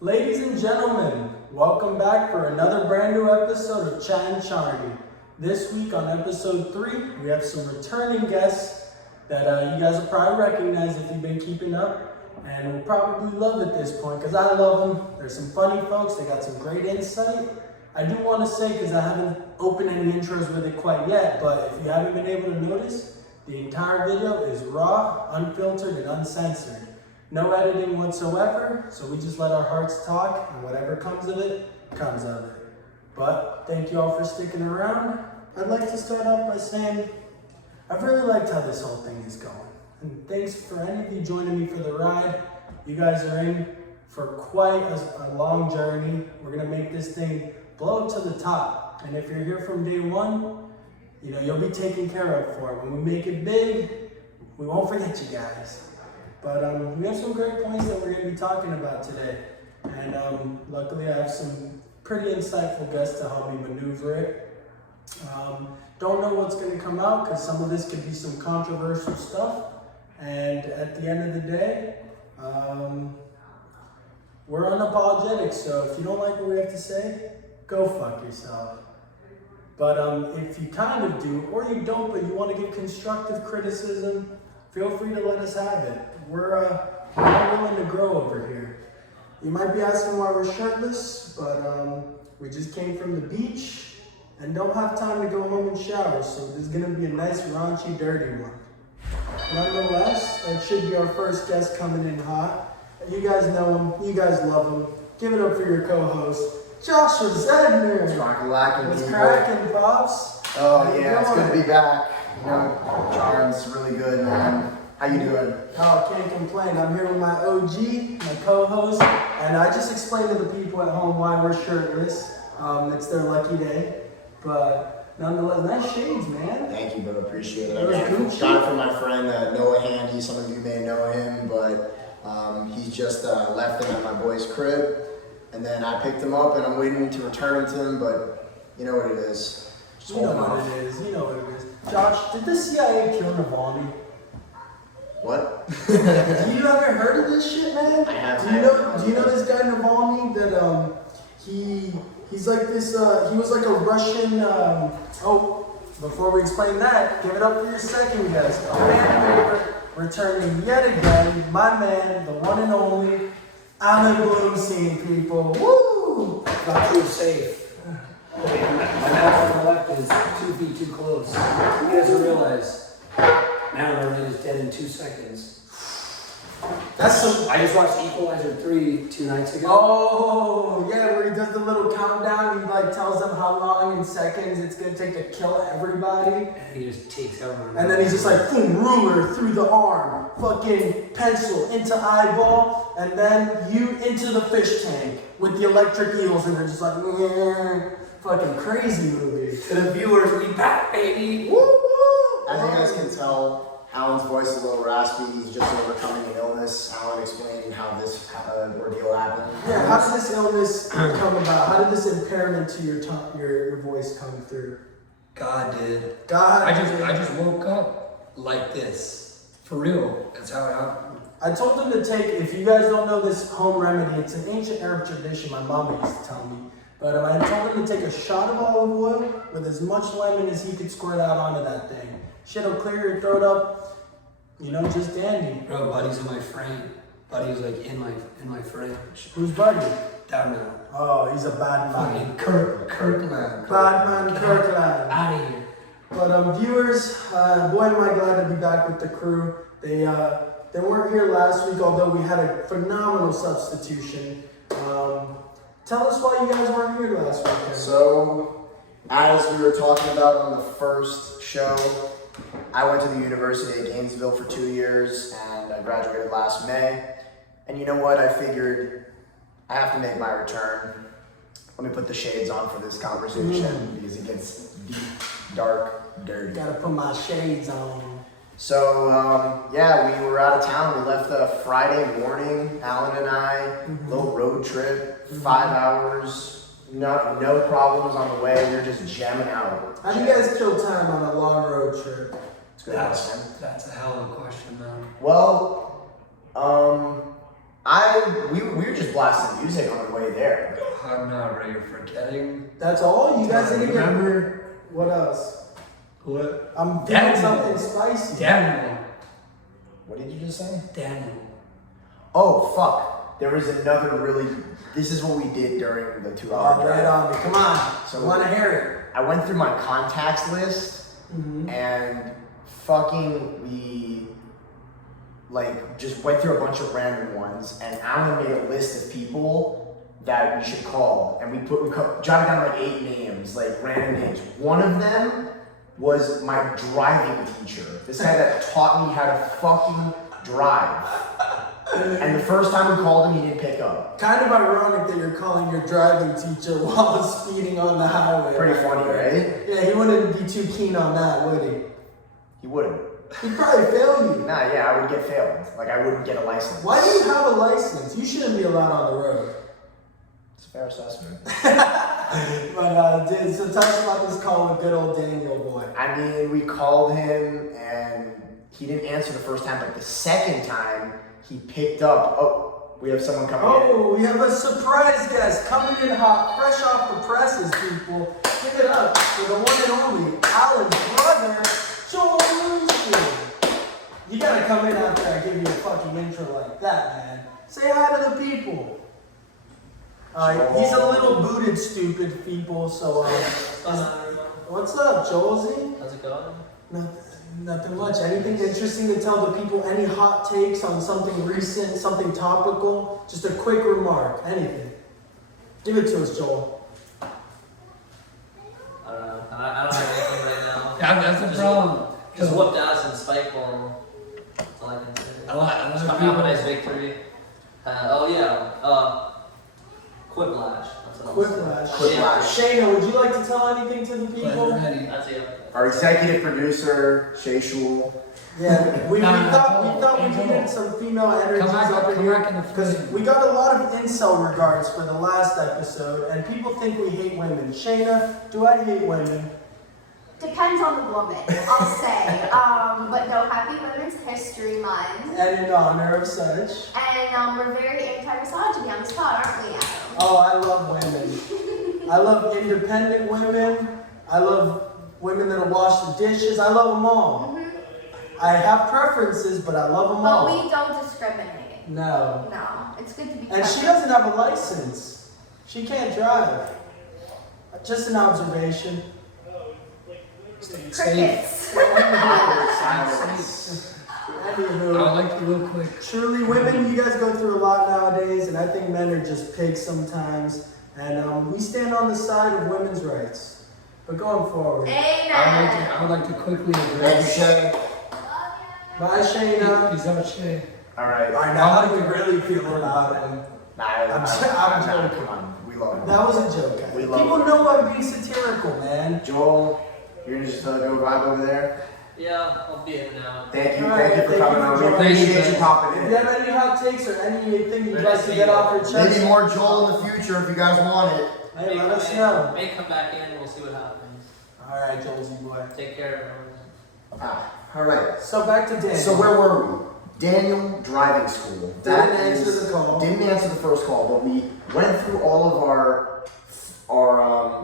Ladies and gentlemen, welcome back for another brand new episode of Chat'n Charni. This week on episode 3, we have some returning guests that you guys will probably recognize if you've been keeping up, and will probably love at this point because I love them. There's some funny folks, they got some great insight. I do want to say, because I haven't opened any intros with it quite yet, but if you haven't been able to notice, the entire video is raw, unfiltered, and uncensored. No editing whatsoever, so we just let our hearts talk, and whatever comes of it, comes of it. But thank you all for sticking around. I'd like to start off by saying I've really liked how this whole thing is going. And thanks for any of you joining me for the ride. You guys are in for quite a long journey. We're gonna make this thing blow up to the top. And if you're here from day one, you know, you'll be taken care of for it. When we make it big, we won't forget you guys. But we have some great points that we're going to be talking about today. And luckily I have some pretty insightful guests to help me maneuver it. Don't know what's going to come out because some of this could be some controversial stuff. And at the end of the day, we're unapologetic. So if you don't like what we have to say, go fuck yourself. But if you kind of do, or you don't, but you want to give constructive criticism, feel free to let us have it. We're all willing to grow over here. You might be asking why we're shirtless, but we just came from the beach and don't have time to go home and shower, so this is gonna be a nice raunchy, dirty one. Nonetheless, that should be our first guest coming in hot. You guys know him, you guys love him. Give it up for your co-host, Joshua Zedner. What's cracking, Pops? Oh yeah, it's good to be back. You know, Charn's really good, man. How you doing? Oh, can't complain. I'm here with my OG, my co-host, and I just explained to the people at home why we're shirtless. It's their lucky day, but nonetheless, nice shades, man. Thank you, bro. Appreciate it. I got it from my friend Noah Handy. Some of you may know him, but he's just left them at my boy's crib, and then I picked him up, and I'm waiting to return them to him. But you know what it is. You know what it is. You know what it is. Josh, did the CIA kill Navalny? What? You ever heard of this shit, man? I have. Do you know this guy Navalny that he's like this he was like a Russian before we explain that, give it up for your second guest. Fan favorite, returning yet again, my man, the one and only Alan Bloomstein, people. Woo! Not too safe. My mouth on the left is 2 feet too close. You guys realize now Marlene is dead in 2 seconds. I just watched Equalizer 3 2 nights ago. Oh, yeah, where he does the little countdown. He like tells them how long in seconds it's gonna take to kill everybody. And he just takes over. And then he's just like, boom, ruler through the arm, fucking pencil into eyeball, and then you into the fish tank with the electric eels, and they're just like, fucking crazy movie. To the viewers, we back, baby. Woo woo! As you guys can tell, Alan's voice is a little raspy. He's just overcoming an illness. Alan explaining how this ordeal happened. Yeah, how did this illness come about? How did this impairment to your voice come through? God did. God. I just woke up like this. For real. That's how it happened. I told him to take, if you guys don't know this home remedy, it's an ancient Arab tradition my mama used to tell me. But I told him to take a shot of olive oil with as much lemon as he could squirt out onto that thing. Shit'll clear your throat up, you know, just dandy. Bro, Buddy's in my frame. Buddy was like in my frame. Who's Buddy? Down now. Oh, he's a bad man. Kirkland. Bad man Kirkland. Out of here. But viewers, boy am I glad to be back with the crew. They weren't here last week, although we had a phenomenal substitution. Tell us why you guys weren't here last weekend. So, as we were talking about on the first show, I went to the University of Gainesville for 2 years, and I graduated last May. And you know what? I figured I have to make my return. Let me put the shades on for this conversation because it gets deep, dark, dirty. Gotta put my shades on. So, yeah, we were out of town. We left Friday morning, Alan and I, little road trip, 5 hours, no problems on the way. We were just jamming out. How do you guys kill time on a long road trip? It's good question. That's a hell of a question, man. Well, We were just blasting music on the way there. I'm not ready for forgetting. That's all? You guys didn't remember? What else? What? I'm feeling something spicy. Daniel. What did you just say? Daniel. Oh, fuck. There was another really... This is what we did during the 2-hour drive. Right on me. Come on. So I want to hear I went through my contacts list and fucking we like just went through a bunch of random ones, and Alan made a list of people that we should call, and we jotted down like 8 names, like random names. One of them was my driving teacher. This guy that taught me how to fucking drive. And the first time we called him, he didn't pick up. Kind of ironic that you're calling your driving teacher while speeding on the highway. Pretty funny, right? Yeah, he wouldn't be too keen on that, would he? He wouldn't. He'd probably fail you. Nah, yeah, I would get failed. Like, I wouldn't get a license. Why do you have a license? You shouldn't be allowed on the road. It's a fair assessment. But, dude, so tell us about this call with good old Daniel boy. I mean, we called him, and he didn't answer the first time, but the second time, he picked up. Oh, we have someone coming in. Oh, we have a surprise guest coming in hot, fresh off the presses, people. Give it up for the one and only Alan's brother, Joel. You gotta come in after I give you a fucking intro like that, man. Say hi to the people. He's a little booted, stupid people, so, what's up, Joelzy? How's it going? Nothing much. Anything interesting to tell the people? Any hot takes on something recent, something topical? Just a quick remark. Anything. Give it to us, Joel. I don't know. I don't have anything right now. That's the problem. Just whooped ass and spike ball. That's all I can say. A lot Just of coming off a people. nice victory. Quiplash. That's what Quiplash. Quiplash. Shayna, would you like to tell anything to the people? That's it. Our executive producer, Shay Shul. Yeah, we No, thought we Joel. needed some female energies Come back- up in come here back in the because frame. we got a lot of incel regards for the last episode, and people think we hate women. Shayna, do I hate women? Depends on the woman, I'll say. But no, happy Women's History Month. And in honor of such. And we're very anti-misogyny on this pod, aren't we, Adam? Oh, I love women. I love independent women. I love women that'll wash the dishes. I love them all. I have preferences, but I love them But all. we don't discriminate. No. No, it's good to be And she doesn't have a license. She can't drive. Just an observation. crickets. Anywho, I like to real quick. truly, women, you guys go through a lot nowadays, and I think men are just pigs sometimes. And we stand on the side of women's rights. But going forward. Amen. I would like to quickly Thank you, address. Shay. Bye, Shayna. Peace out, Shay. All right. Alright, now how do we really feel about him? I'm joking. Come on. We love him. That was a joke, guys. We love People it. know I'm being satirical, man. Joel, you're gonna just go vibe over there? Yeah, I'll be in now. Thank you. All right, Thank you for thank coming you on. for We joining appreciate us. you popping If you in. have any hot takes or anything you'd like to get off your chest, Maybe more Joel in the future if you guys want it. hey, let us know. May come back in. We'll see what happens. Alright, Joelzy boy. Take care, everyone. All right. So back to Daniel. So where were we? Daniel Driving School. Didn't answer the call. Didn't answer the first call, but we went through all of our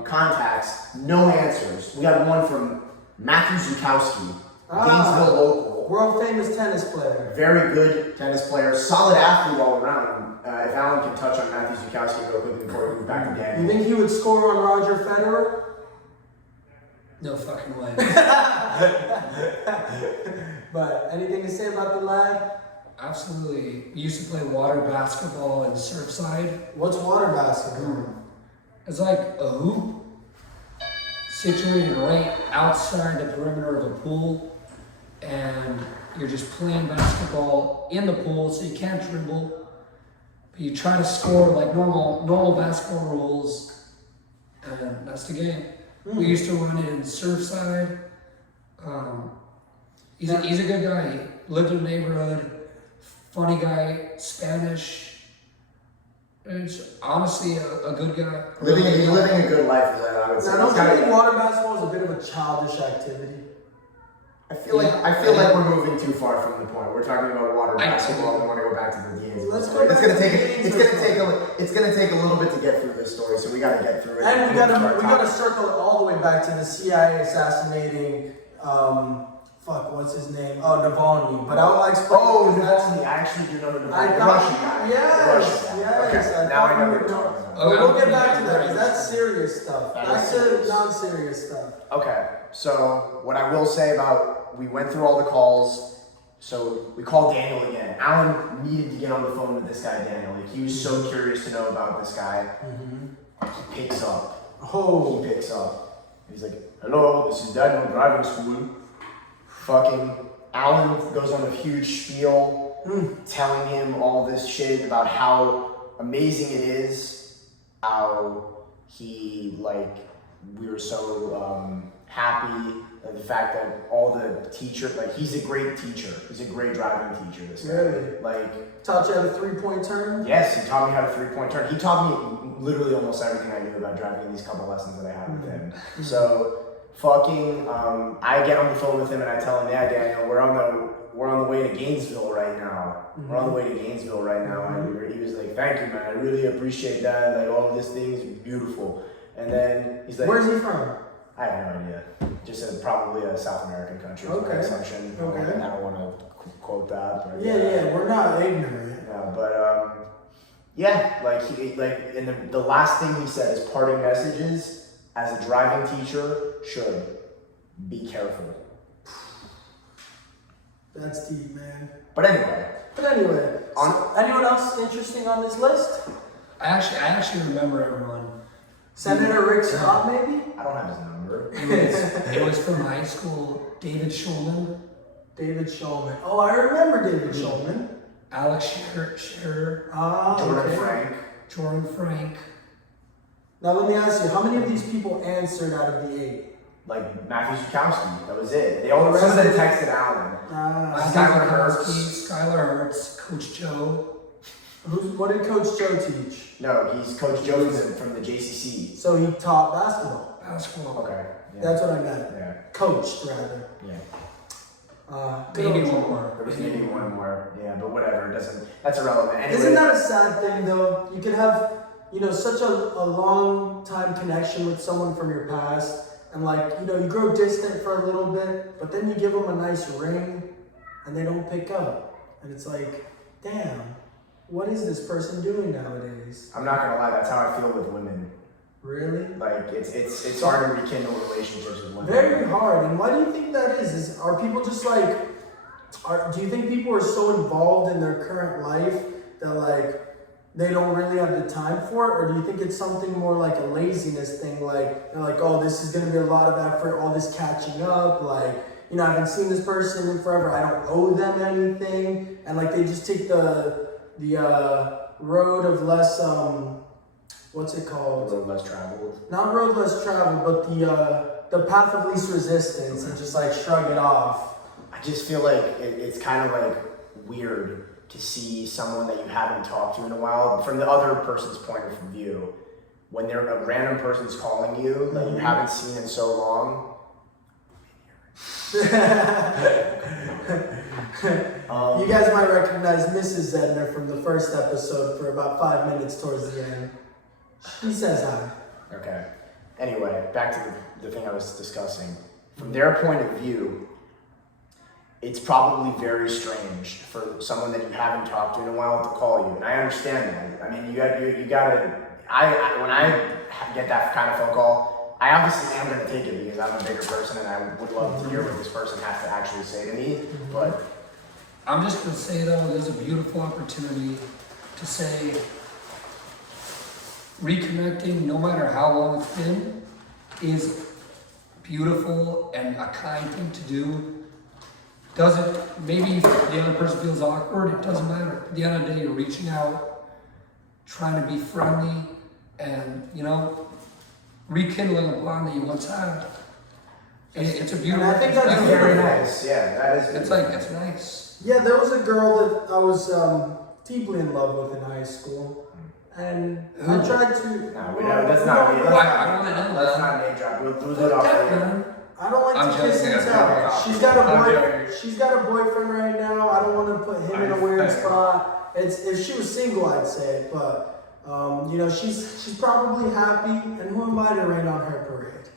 contacts. No answers. We got one from Matthew Zukowski, Gainesville local. World famous tennis player. Very good tennis player, solid athlete all around. If Alan can touch on Matthew Zukowski real quick before we move back to You Daniel. think he would score on Roger Federer? No fucking way. But anything to say about the lad? Absolutely. We used to play water basketball in Surfside. What's water basketball? It's like a hoop situated right outside the perimeter of a pool, and you're just playing basketball in the pool, so you can't dribble. But you try to score like normal basketball rules, and that's the game. We used to run it in Surfside. He's a good guy. He lived in the neighborhood. Funny guy, Spanish. It's honestly a good guy. He's living a good life, I would say. Now, don't He's you got think a- water basketball is a bit of a childish activity? I feel like we're moving too far from the point. We're talking about water basketball, and we want to go back to the games. Let's go. It's gonna take a little bit to get through this story, so we gotta get through it. And we gotta circle it all the way back to the CIA assassinating. What's his name? Oh, Navalny. But I'll explain. Oh, Navalny. I actually do know the Navalny. The Russian guy. Yes. Okay. Now I know what you're talking about. But we'll get back to that because that's serious stuff. Back to non-serious stuff. Okay. So what I will say about we went through all the calls. So we called Daniel again. Alan needed to get on the phone with this guy Daniel. Like he was so curious to know about this guy. He picks up. Oh. He picks up. He's like, "Hello, this is Daniel driving school." Fucking Alan goes on a huge spiel telling him all this shit about how amazing it is, how he we were so happy, the fact that all the teacher, he's a great teacher. He's a great driving teacher, this guy. Really? Taught you how to 3-point turn? Yes, he taught me how to 3-point turn. He taught me literally almost everything I knew about driving in these couple lessons that I had with him. So fucking, I get on the phone with him and I tell him, "Yeah, Daniel, we're on the way to Gainesville right now. We're on the way to Gainesville right now." And he was like, "Thank you, man. I really appreciate that. All of this thing is beautiful." And then he's like, "Where's he from?" I have no idea. Just probably a South American country. Okay. Assumption. Okay. I don't want to quote that. But Yeah. We're not ignorant. Yeah, but and the last thing he said is parting messages. As a driving teacher, should be careful. That's deep, man. But anyway. Anyone else interesting on this list? I actually remember everyone. Senator Rick Scott, maybe? I don't have his number. It was from high school. David Shulman. David Shulman. Oh, I remember David Shulman. Alex Scherer. Jordan Frank. Now let me ask you, how many of these people answered out of the 8? Matthew Zukowski, that was it. Some of them texted Alan. Skylar Hurts, Coach Joe. What did Coach Joe teach? No, he's Coach Joe from the JCC. So he taught basketball. Okay. Yeah. That's what I meant. Yeah. Coached, rather. Yeah. Maybe one more. There was maybe one more. Yeah, but whatever. That's irrelevant. Anyway. Isn't that a sad thing, though? You could have, such a long time connection with someone from your past, and you grow distant for a little bit, but then you give them a nice ring, and they don't pick up, and it's like, damn, what is this person doing nowadays? I'm not gonna lie, that's how I feel with women. Really? It's hard to rekindle relationships with women. Very hard. And why do you think that is? Are people just do you think people are so involved in their current life that they don't really have the time for it? Or do you think it's something more like a laziness thing? They're oh, this is gonna be a lot of effort, all this catching up, I haven't seen this person in forever, I don't owe them anything. And they just take the road of less, what's it called? Road less traveled. Not road less traveled, but the path of least resistance, and just shrug it off. I just feel like it's kind of weird to see someone that you haven't talked to in a while from the other person's point of view. When a random person's calling you that you haven't seen in so long. You guys might recognize Mrs. Zedner from the first episode for about 5 minutes towards the end. He says hi. Okay. Anyway, back to the thing I was discussing. From their point of view, it's probably very strange for someone that you haven't talked to in a while to call you. And I understand that. I mean, you gotta, when I get that kind of phone call, I obviously am gonna take it because I'm a bigger person and I would love to hear what this person has to actually say to me, but. I'm just gonna say though, there's a beautiful opportunity to say, reconnecting, no matter how long it's been, is beautiful and a kind thing to do. Maybe if the other person feels awkward, it doesn't matter. At the end of the day, you're reaching out, trying to be friendly, and, rekindling a bond that you once had. It's a beautiful. And I think that's very nice. Yeah, that is. It's nice. Yeah, there was a girl that I was deeply in love with in high school. And I tried to. No, that's not name. I want to know. Let's not name drop. We'll lose it off later. I don't like I'm to kiss joking, and I'm tell. joking. She's got a I'm boyfriend. joking. She's got a boyfriend right now. I don't want to put him in a weird spot. If she was single, I'd say it, but she's probably happy. And who am I to rain on her parade?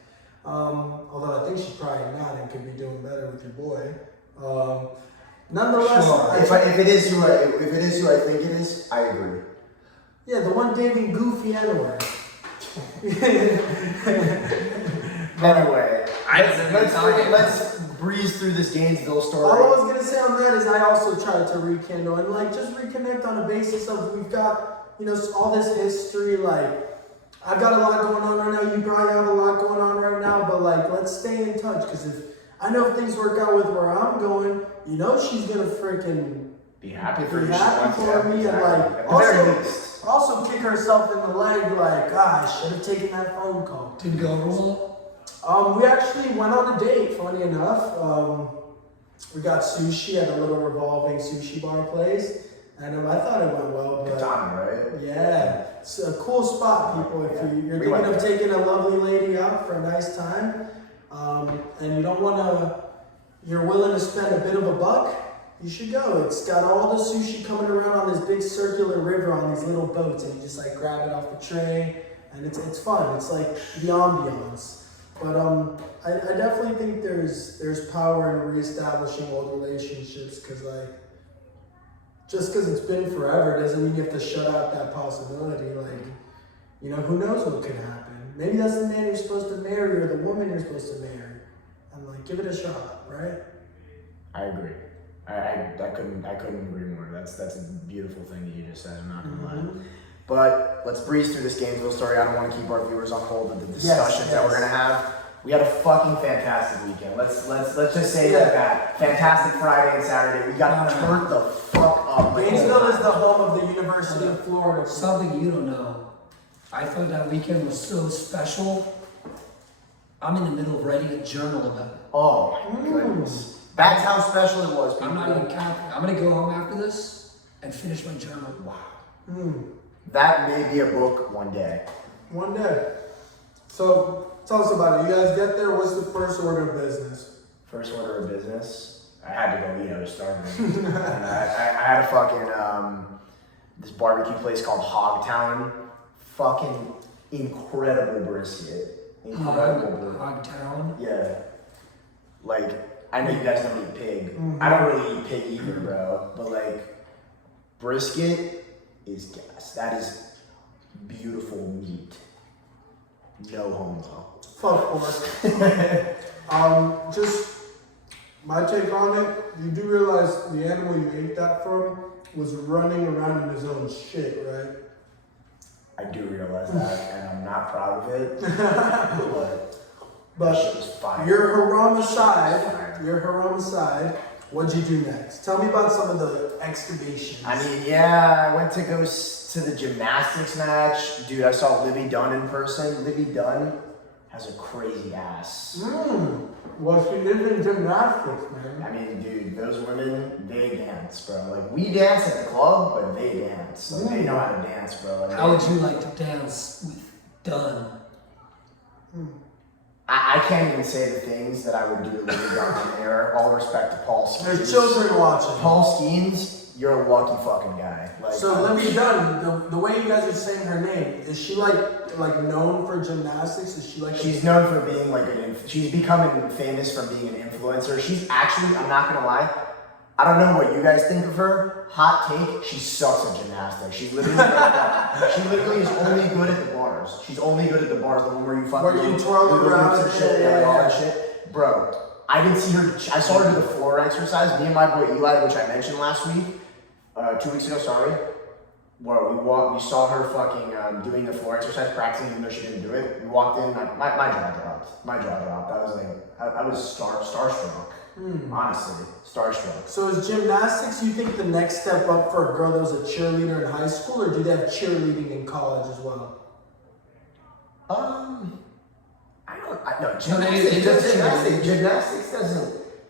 Although I think she's probably not and could be doing better with your boy. Nonetheless, Sure. If it is who I think it is, I agree. Yeah, the one dating Goofy N-word. Anyway, let's let's breeze through this Gainesville story. All I was gonna say on that is I also tried to rekindle and just reconnect on a basis of we've got all this history. I've got a lot going on right now. You probably have a lot going on right now, but let's stay in touch because if things work out with where I'm going, she's gonna freaking Be happy for be you. happy for me and At the very least. also kick herself in the leg I should have taken that phone call. Didn't go over well? We actually went on a date, funny enough. We got sushi at a little revolving sushi bar place, and I thought it went well. But Done, right? yeah, it's a cool spot, people. If you're We thinking went of there. taking a lovely lady out for a nice time, and you don't want to, you're willing to spend a bit of a buck, you should go. It's got all the sushi coming around on this big circular river on these little boats, and you just like grab it off the tray, and it's fun. It's like the ambiance. But I definitely think there's power in reestablishing old relationships, because like just because it's been forever doesn't mean you have to shut out that possibility. Like, you know, who knows what could happen? Maybe that's the man you're supposed to marry or the woman you're supposed to marry. And like, give it a shot, right? I agree. I couldn't agree more. That's a beautiful thing that you just said. I'm not gonna lie. But let's breeze through this Gainesville story. I don't want to keep our viewers on hold with the discussions that we're gonna have. We had a fucking fantastic weekend. Let's just say that. Fantastic Friday and Saturday. We got turned the fuck up. Gainesville is the home of the University of Florida. Something you don't know. I thought that weekend was so special. I'm in the middle of writing a journal about it. Oh my goodness. That's how special it was, people. I'm not even counting. I'm gonna go home after this and finish my journal. Wow. That may be a book one day. One day. So tell us about it. You guys get there. What's the first order of business? First order of business. I had to go eat. I was starving. And I had a fucking this barbecue place called Hogtown. Fucking incredible brisket. Incredible. Hogtown. Yeah. Like, I know you guys don't eat pig. I don't really eat pig either, bro. But like, brisket is gas. That is beautiful meat. No homo. Fuck pork. Just my take on it. You do realize the animal you ate that from was running around in his own shit, right? I do realize that, and I'm not proud of it. But that shit was fire. Your haram aside, what'd you do next? Tell me about some of the excavations. I mean, yeah, I went to go to the gymnastics match. Dude, I saw Libby Dunn in person. Libby Dunn has a crazy ass. Well, she lived in gymnastics, man. I mean, dude, those women, they dance, bro. Like, we dance at the club, but they dance. Like, they know how to dance, bro. Like, How would you like to dance with Dunn? I can't even say the things that I would do to Libby Dunn on air. All respect to Paul Skeens. There's children watching. Paul Skeens, you're a lucky fucking guy. Like, So Libby Dunn, the way you guys are saying her name, is she like known for gymnastics? Is she like? she's known for being like she's becoming famous from being an influencer. She's actually, I'm not gonna lie, I don't know what you guys think of her. Hot take, she sucks at gymnastics. She literally is only good at the bars. She's only good at the bars, the one where you fucking Where you twirl do the around loops and shit, yeah. all that shit. Bro, I didn't see her. I saw her do the floor exercise. Me and my boy Eli, which I mentioned last week, 2 weeks ago. Sorry. Well, we saw her fucking doing the floor exercise, practicing, even though she didn't do it. We walked in, my jaw dropped. My jaw dropped. I was like, I was starstruck. Honestly, starstruck. So is gymnastics, you think, the next step up for a girl that was a cheerleader in high school, or do they have cheerleading in college as well?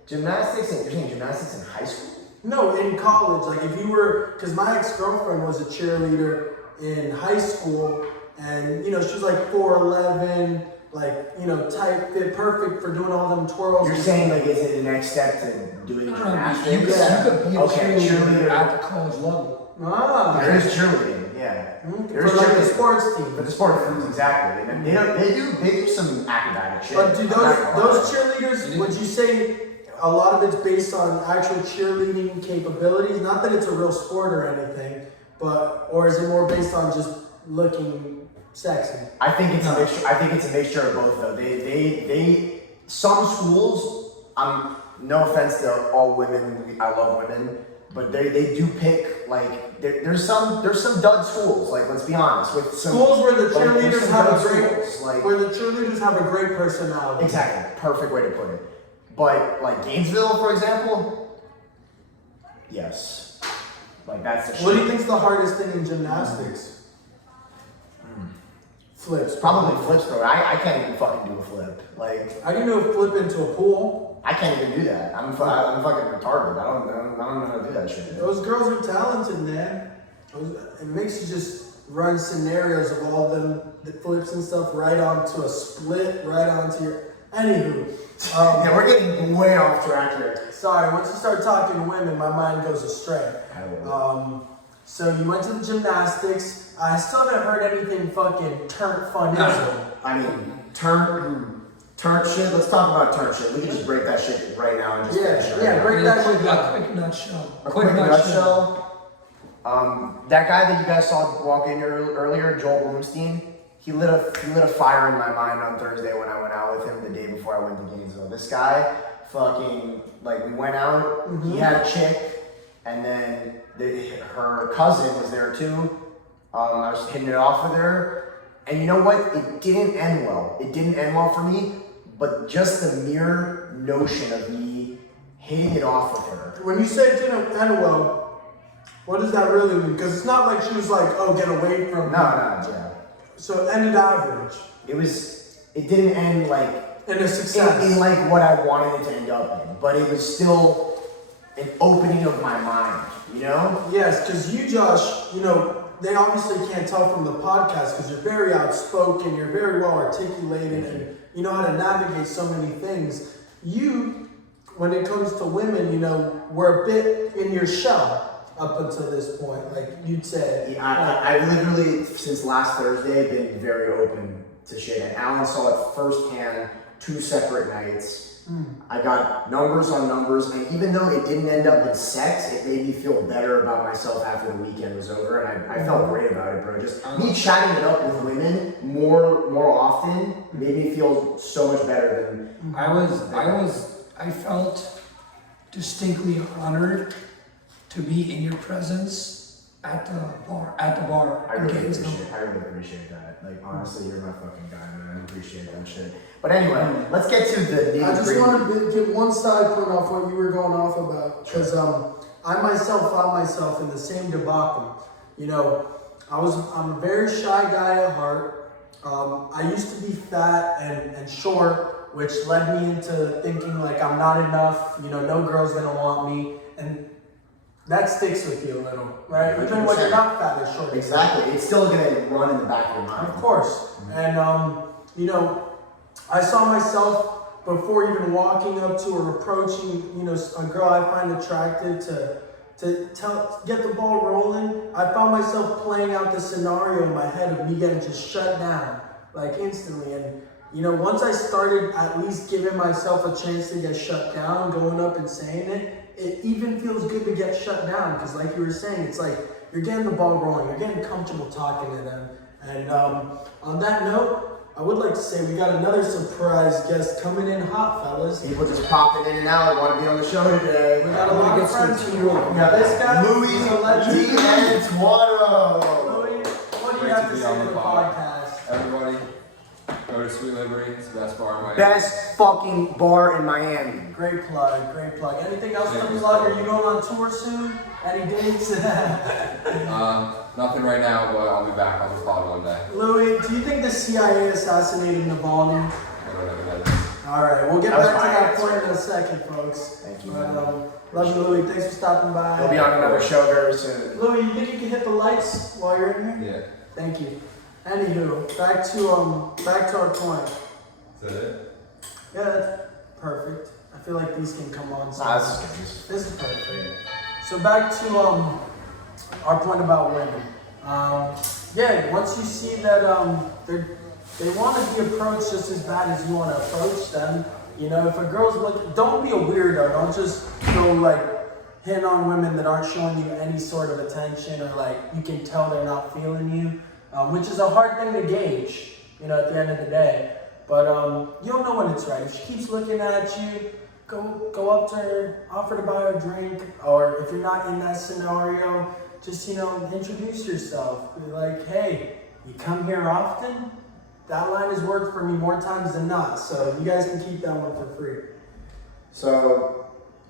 Gymnastics, you're saying gymnastics in high school? No, in college. Like if you were, because my ex-girlfriend was a cheerleader in high school, and you know, she was like 4'11", like, you know, tight fit, perfect for doing all them twirls. You're saying like is it the next step to doing You gymnastics? could be a Okay, cheerleader cheerleader. at the college level. Ah, There is cheerleading, yeah. There's for like the cheerleading. sports team. For the sport teams, exactly. They do some acrobatic shit. But do I'm not gonna lie. those cheerleaders, would you say a lot of it's based on actual cheerleading capabilities? Not that it's a real sport or anything, but, or is it more based on just looking sexy? I think it's a mixture. I think it's a mixture of both though. They some schools, no offense to all women, I love women, but they do pick like there's some dud schools, like let's be honest, with some Schools where the like, there's cheerleaders some have dud a great, schools, like where the cheerleaders have a great personality. exactly, perfect way to put it. But like Gainesville, for example, yes, like that's the shit. What do you think's the hardest thing in gymnastics? Flips. Probably flips, bro. I can't even fucking do a flip. Like I can do a flip into a pool. I can't even do that. I'm fucking retarded. I don't know how to do that shit. Those girls are talented, man. It makes you just run scenarios of all them the flips and stuff right onto a split, right onto your. Anywho, Yeah, we're getting way off track here. sorry. Once you start talking to women, my mind goes astray. So you went to the gymnastics. I still haven't heard anything fucking turn fun. I mean, turn shit. Let's talk about turn shit. We can just break that shit right now and just finish it. Yeah, break that shit A down. quick nutshell. A quick nutshell. That guy that you guys saw walk in earlier, Joel Bloomstein, he lit a fire in my mind on Thursday when I went out with him the day before I went to Gainesville. This guy, fucking, like, we went out, he had a chick, and then her cousin was there too. I was hitting it off with her, and you know what? It didn't end well. It didn't end well for me, but just the mere notion of me hitting it off with her. When you say it didn't end well, what does that really mean? Because it's not like she was like, oh, get away from me. No, yeah. So it ended average. It didn't end like In a success. in like what I wanted it to end up in, but it was still an opening of my mind, you know? Yes, because you, Josh, you know, they obviously can't tell from the podcast because you're very outspoken, you're very well articulated, and you know how to navigate so many things. You, when it comes to women, you know, were a bit in your shell up until this point, like you'd say. I've literally, since last Thursday, been very open to shit, and Alan saw it firsthand 2 separate nights. I got numbers on numbers, and even though it didn't end up in sex, it made me feel better about myself after the weekend was over, and I felt great about it, bro. Just me chatting it up with women more often made me feel so much better than I felt distinctly honored to be in your presence at the bar. I in really Gainesville. appreciate that. Like, honestly, you're my fucking guy, man. I appreciate that shit. But anyway, let's get to the nitty-gritty. I just want to give one side point off what you were going off about, because I myself found myself in the same debacle. You know, I'm a very shy guy at heart. I used to be fat and short, which led me into thinking like I'm not enough. You know, no girl's gonna want me, and that sticks with you a little, right? Even when you're not fat or short. Exactly. It's still gonna run in the back of your mind. Of course. And, you know, I saw myself before even walking up to or approaching, you know, a girl I find attractive to get the ball rolling. I found myself playing out the scenario in my head of me getting just shut down, like instantly. And, you know, once I started at least giving myself a chance to get shut down, going up and saying it, it even feels good to get shut down. Because like you were saying, it's like you're getting the ball rolling, you're getting comfortable talking to them. And on that note, I would like to say we got another surprise guest coming in hot, fellas. People just popping in and out, want to be on the show today. We got a lot of friends here. We Yeah, got this guy, Louis he's a legend. D'Antuono. Louis, what do you Great have to to be say on to the the pod. podcast? Everybody, go to Sweet Liberty. It's the best bar in Miami. Best fucking bar in Miami. Great plug, great plug. Anything else to plug? Are you going on tour soon? Any dates? Nothing right now, but I'll be back on the pod one day. Louis, do you think the CIA assassinated Navalny? I don't know who that is. All right, we'll get That was back to my that answer. point in a second, folks. Thank you, But, man. love you, Louis. Thanks for stopping by. We'll be on another show very soon. Louis, you think you can hit the lights while you're in here? Yeah. Thank you. Anywho, back to our point. Is that it? Yeah, that's perfect. I feel like these can come on. Nah, this This is perfect. So back to our point about women. Yeah, once you see that they want to be approached just as bad as you want to approach them. You know, if a girl's looking, don't be a weirdo. Don't just go like hit on women that aren't showing you any sort of attention, or like you can tell they're not feeling you, which is a hard thing to gauge, you know, at the end of the day. But you'll know when it's right. If she keeps looking at you, go up to her, offer to buy her a drink, or if you're not in that scenario, just, you know, introduce yourself. Be like, hey, you come here often? That line has worked for me more times than not, so you guys can keep that one for free. So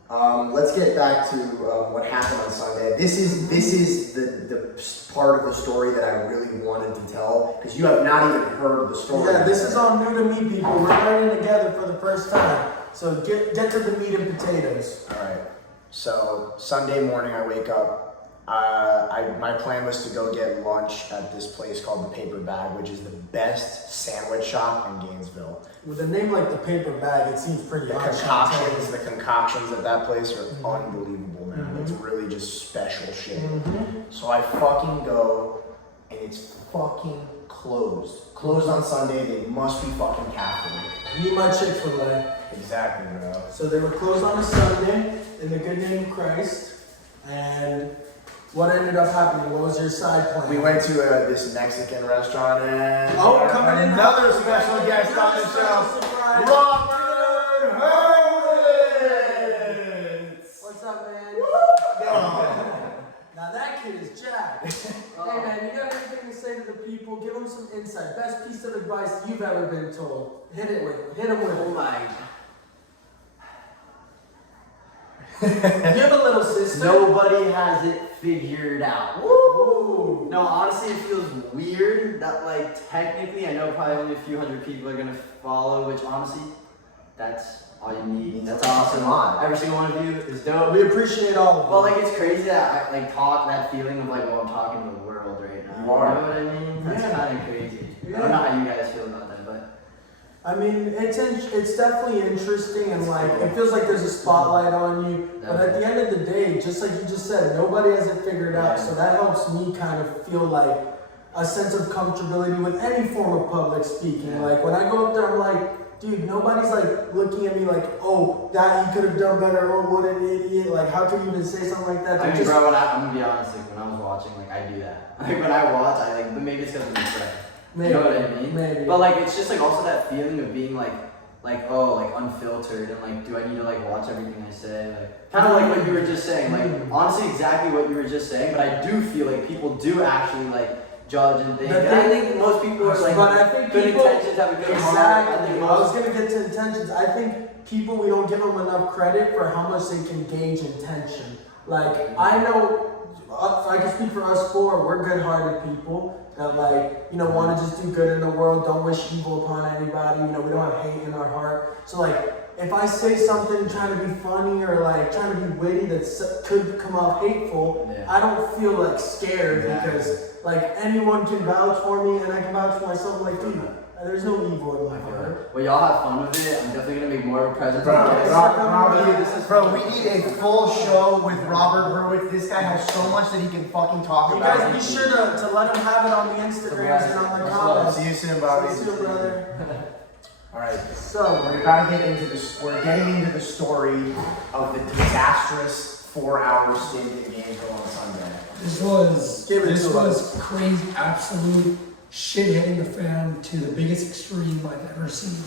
let's get back to what happened on Sunday. This is the part of the story that I really wanted to tell, because you have not even heard the story. Yeah, this is all new to me, people. We're learning together for the first time. So get to the meat and potatoes. All right. So Sunday morning, I wake up. My plan was to go get lunch at this place called the Paper Bag, which is the best sandwich shop in Gainesville. With a name like the Paper Bag, it seems pretty The concoctions at that place are unbelievable, man. It's really just special shit. So I fucking go, and it's fucking closed. Closed on Sunday. They must be fucking Catholic. Eat my Chick-fil-A. Exactly, bro. So they were closed on a Sunday in the good name of Christ. And what ended up happening? What was your side plan? We went to this Mexican restaurant, and coming in another special guest on the show, Surprise. Robert Hurwitz. What's up, man? Now that kid is jacked. Hey man, you got anything to say to the people? Give them some insight. Best piece of advice you've ever been told. Hit him with Oh it. my. You have a little sister. Nobody has it figured out. Woo! No, honestly, it feels weird that, like, technically, I know probably only a few hundred people are gonna follow, which honestly, that's all you need. That's awesome. Every single one of you is dope. We appreciate all of Well, them. like, it's crazy that I, like, talk that feeling of, like, well, I'm talking to the world right now. You are. You know what I mean? That's Yeah. kind of crazy. Yeah. I don't know how you guys feel about that, but. I mean, it's definitely interesting, and like it feels like there's a spotlight on you. But at the end of the day, just like you just said, nobody has it figured out. So that helps me kind of feel like a sense of comfortability with any form of public speaking. Like when I go up there, I'm like, dude, nobody's like looking at me like, oh, that you could have done better, or what an idiot. Like, how could you even say something like that? I mean, Just- bro, I'm gonna be honest, like, when I was watching, like, I do that. Like, when I watch, I, like, but maybe it's because I'm afraid. Maybe, You know what I mean? Maybe. But like it's just like also that feeling of being like oh, like unfiltered, and like, do I need to like watch everything I say? Like kind of like what you were just saying. Like honestly, exactly what you were just saying. But I do feel like people do actually like judge and think. And I think most people are like, but I think good people, intentions have a good heart. exactly. I think I was gonna get to intentions. I think people, we don't give them enough credit for how much they can gauge intention. Like I know, I can speak for us four. We're good-hearted people that like, you know, want to just do good in the world. Don't wish evil upon anybody. You know, we don't have hate in our heart. So like, if I say something trying to be funny or like trying to be witty that could come off hateful, I don't feel like scared because like anyone can vouch for me and I can vouch for myself. Like, dude, there's no evil in my heart. Well, y'all have fun with it. I'm definitely gonna make more of a present. Bro, we need a full show with Robert Hurwitz. This guy has so much that he can fucking talk You about. guys be sure to let him have it on the Instagrams and on the comments. See you soon, Bobby. See you, brother. All right. So, We're about to get into this. We're getting into the story of the disastrous 4-hour stint in Gainesville on Sunday. This was Give it to us. crazy, absolute shit hitting the fan to the biggest extreme I've ever seen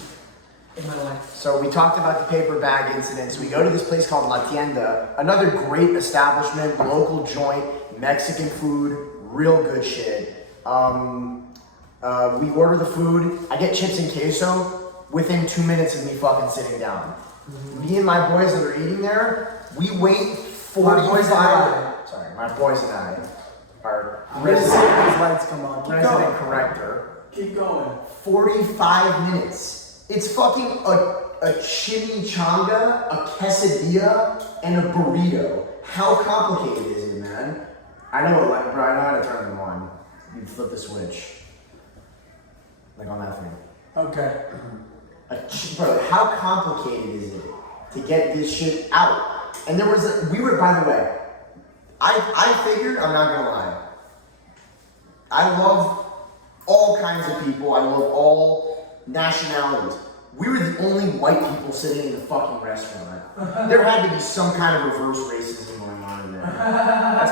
in my life. So we talked about the paper bag incidents. We go to this place called La Tienda, another great establishment, local joint, Mexican food, real good shit. We order the food. I get chips and queso within 2 minutes of me fucking sitting down. Me and my boys that are eating there, we wait 45. Sorry, my boys and I are these lights come on. Keep resident going. corrector. Keep going. 45 minutes. It's fucking a chimichanga, a quesadilla, and a burrito. How complicated is it, man? I know what, bro, I know how to turn them on. You flip the switch. Like on that thing. Okay. Bro, how complicated is it to get this shit out? And there was by the way, I figured, I'm not gonna lie, I love all kinds of people, I love all nationalities. We were the only white people sitting in the fucking restaurant. There had to be some kind of reverse racism going on in there. I'm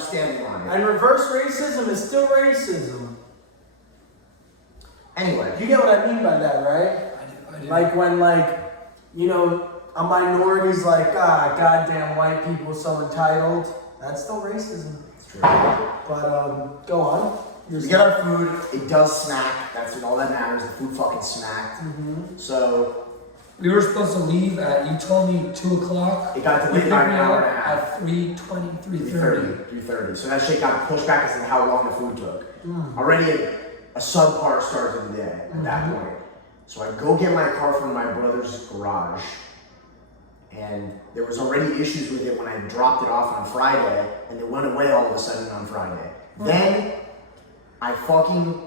standing on it. And reverse racism is still racism. Anyway. You get what I mean by that, right? I do. Like when, a minority's like, goddamn white people so entitled. That's still racism. It's true. But, go on. We get our food, it does smack, that's all that matters, the food fucking smacked. Mm-hmm. So, We were supposed to leave at, you told me 2 o'clock. it got We delayed picked by an me hour up and a half. at 3:20, 3:30. 3:30. So that shit got pushed back because of how long the food took. Already a subpar start to the day at that point. So I go get my car from my brother's garage. And there was already issues with it when I dropped it off on Friday, and it went away all of a sudden on Friday. Then I fucking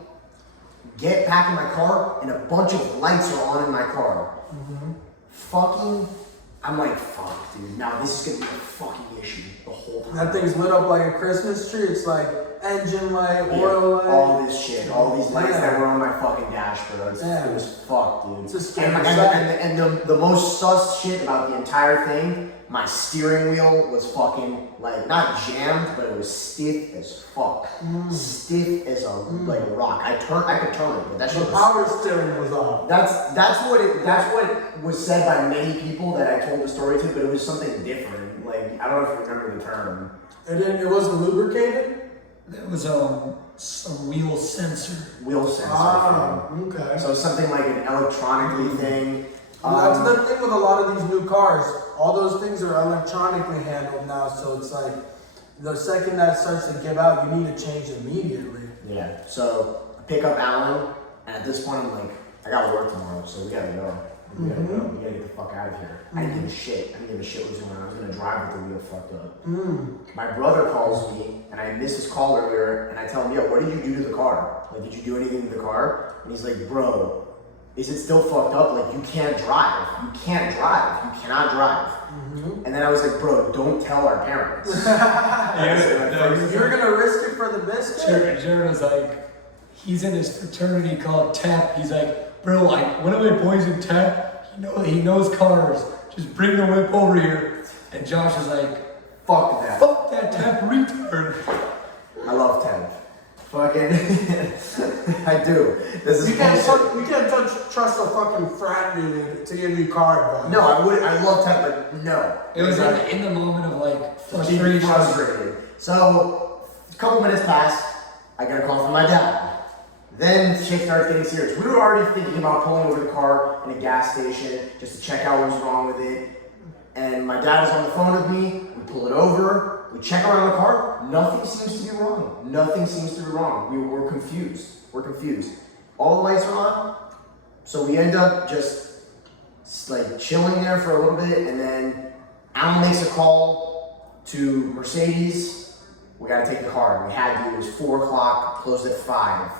get back in my car, and a bunch of lights are on in my car. I'm like, fuck, dude. Now this is gonna be a fucking issue the whole time. That thing's lit up like a Christmas tree. It's like engine light, oil light. All this shit, all these lights that were on my fucking dashboard. It was fucked, dude. It's a scary and the most sus shit about the entire thing, my steering wheel was fucking not jammed, but it was stiff as fuck. Stiff as a rock. I could turn it, but that shit The was power steering was off. that's what was said by many people that I told the story to, but it was something different. I don't know if you remember the term. It wasn't lubricated? There was some wheel sensor. Wheel sensor. Okay. So something like an electronically thing. That's the thing with a lot of these new cars. All those things are electronically handled now, so it's like the second that starts to give out, you need to change immediately. Yeah. So I pick up Alan, and at this point I'm like, I gotta work tomorrow, so we gotta go. We gotta go. We gotta get the fuck out of here. I didn't give a shit. I didn't give a shit what was going on. I was gonna drive with the wheel fucked up. My brother calls me, and I missed his call earlier, and I tell him, yo, what did you do to the car? Did you do anything to the car? And he's like, bro, is it still fucked up? You can't drive. You can't drive. You cannot drive. And then I was like, bro, don't tell our parents. You're gonna risk it for the biscuit? Jared was like, he's in his fraternity called TAP. He's like, bro, one of my boys in TAP, he knows cars. Just bring the whip over here. And Josh is like, Fuck that. fuck that TAP retard. I love Ted. Fucking, I do. This is You can't bullshit. trust a fucking frat dude to get a new car, bro. No, I love Ted, but no. It was in the moment of frustration. Frustrated. So, a couple minutes passed. I got a call from my dad. Then shit started getting serious. We were already thinking about pulling over the car in a gas station just to check out what was wrong with it. And my dad was on the phone with me. We pull it over. We check around the car. Nothing seems to be wrong. Nothing seems to be wrong. We're confused. We're confused. All the lights are on. So we end up just chilling there for a little bit. And then Alan makes a call to Mercedes. We got to take the car. We had to. It was 4 o'clock. Closed at 5.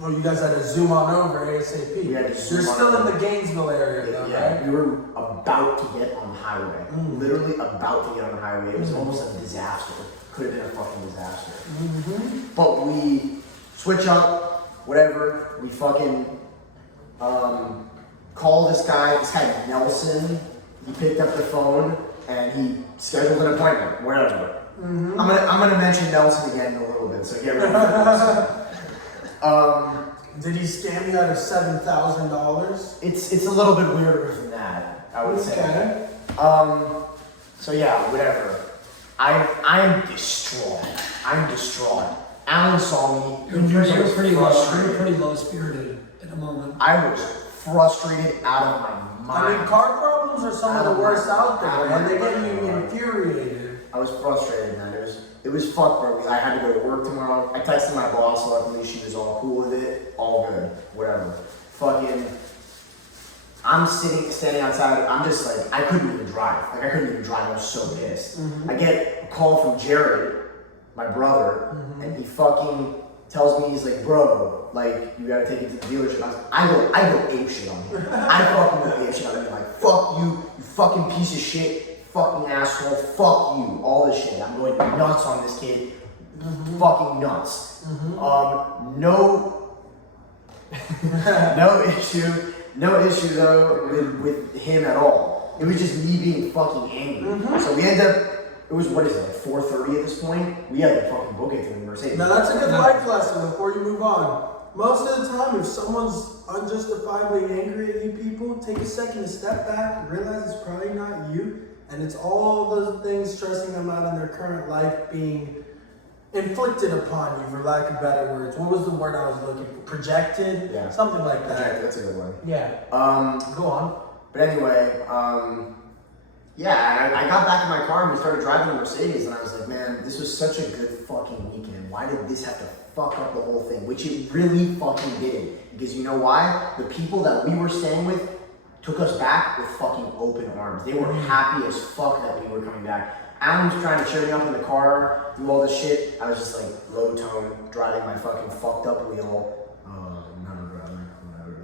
Oh, you guys had to zoom on over ASAP. We had to zoom You're on still over. in the Gainesville area, though, Yeah, right? we were about to get on the highway. Literally about to get on the highway. It was almost a disaster. Could have been a fucking disaster. But we switch up, whatever. We fucking call this guy Nelson. He picked up the phone and he scheduled an appointment, whatever. I'm gonna mention Nelson again in a little bit, so get ready for Nelson. Did he scam you out of $7,000? It's a little bit weirder than that, I would say. Okay. So yeah, whatever. I'm distraught. I'm distraught. Alan saw me. You were pretty frustrated. low spirited in a moment. I was frustrated out of my mind. I mean, car problems are some of the worst out there, and they get you Mind. infuriated. I was frustrated, man. It was fucked, bro, because I had to go to work tomorrow. I texted my boss, luckily she was all cool with it. All good. Whatever. Fucking, I'm standing outside, I'm just I couldn't even drive. I couldn't even drive, I was so pissed. I get a call from Jared, my brother, and he fucking tells me, he's like, bro, like, you gotta take it to the dealership. I go ape shit on him. I fucking go ape shit on him. Like, fuck you fucking piece of shit, fucking asshole, fuck you, all this shit. I'm going nuts on this kid. Fucking nuts. No issue though with him at all. It was just me being fucking angry. So we ended up, it was, what is it, like 4:30 at this point? We had to fucking book it to the Mercedes. Now that's a good life lesson before you move on. Most of the time, if someone's unjustifiably angry at you people, take a second to step back, realize it's probably not you, and it's all those things stressing them out in their current life being inflicted upon you, for lack of better words. What was the word I was looking for? Projected? Yeah. Something like that. Projected, that's a good one. Yeah. Go on. But anyway, yeah, I got back in my car and we started driving the Mercedes, and I was like, man, this was such a good fucking weekend. Why did this have to fuck up the whole thing? Which it really fucking did. Because you know why? The people that we were staying with took us back with fucking open arms. They were happy as fuck that we were coming back. Alan was trying to cheer me up in the car, do all this shit. I was just like low tone, driving my fucking fucked up wheel.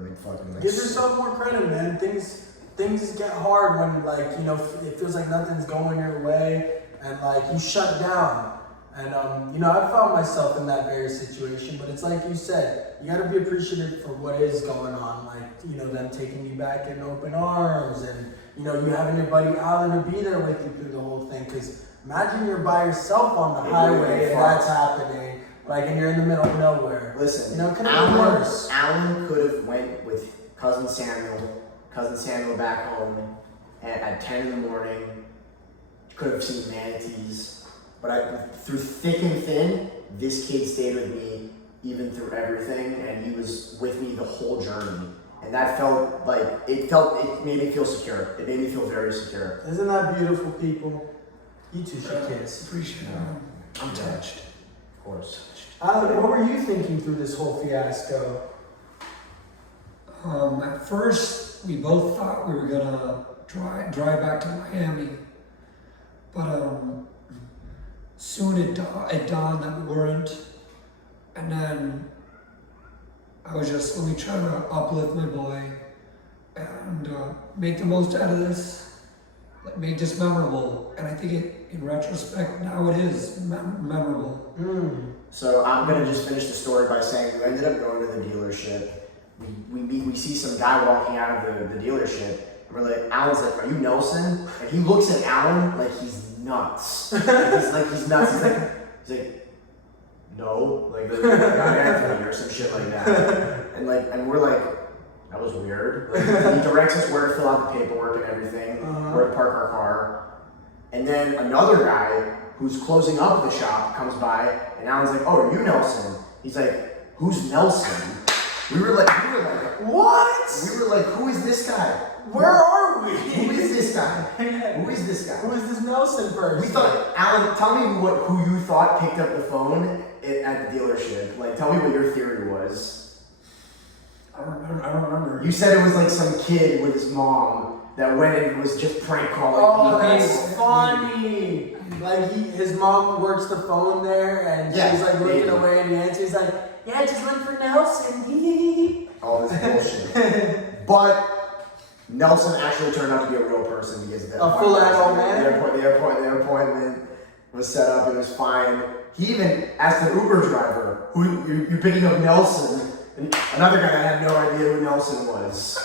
Like fucking like. Give yourself more credit, man. Things get hard when, like, you know, it feels like nothing's going your way and like you shut down. And you know, I found myself in that very situation, but it's like you said, you gotta be appreciative for what is going on. Like, you know, them taking you back in open arms, and you know, you having your buddy Alan to be there with you through the whole thing. Because imagine you're by yourself on the highway and that's happening, like, and you're in the middle of nowhere. Listen, you know, it could have been worse. Alan could have went with cousin Samuel back home at 10 in the morning. Could have seen manatees. But through thick and thin, this kid stayed with me even through everything, and he was with me the whole journey. And that felt like, it made me feel secure. It made me feel very secure. Isn't that beautiful, people? You two should kiss. Appreciate it. I'm touched. Of course. Alan, what were you thinking through this whole fiasco? At first, we both thought we were gonna drive back to Miami, but soon it dawned that we weren't, and then I was just, let me try to uplift my boy and make the most out of this, like, make this memorable, and I think in retrospect, now it is memorable. So I'm gonna just finish the story by saying we ended up going to the dealership. We see some guy walking out of the dealership, and we're like, Alan's like, are you Nelson? And he looks at Alan like he's nuts. He's nuts. He's like, no, like not Anthony or some shit like that. And we're like, that was weird. Like, he directs us where to fill out the paperwork and everything, where to park our car. And then another guy who's closing up the shop comes by, and Alan's like, oh, are you Nelson? He's like, who's Nelson? We were like, what? We were like, who is this guy? Where are we? Who is this guy? Who is this guy? Who is this Nelson person? We thought, Alan, tell me who you thought picked up the phone at the dealership. Like, tell me what your theory was. I don't remember. You said it was like some kid with his mom that went and was just prank calling Oh, people. that's funny. Like, his mom works the phone there, and she's like looking away, and he answers, he's like, yeah, just look for Nelson. All this bullshit. But Nelson actually turned out to be a real person because A full-ass old man? The appointment was set up, it was fine. He even asked the Uber driver, you're picking up Nelson? And another guy that had no idea who Nelson was.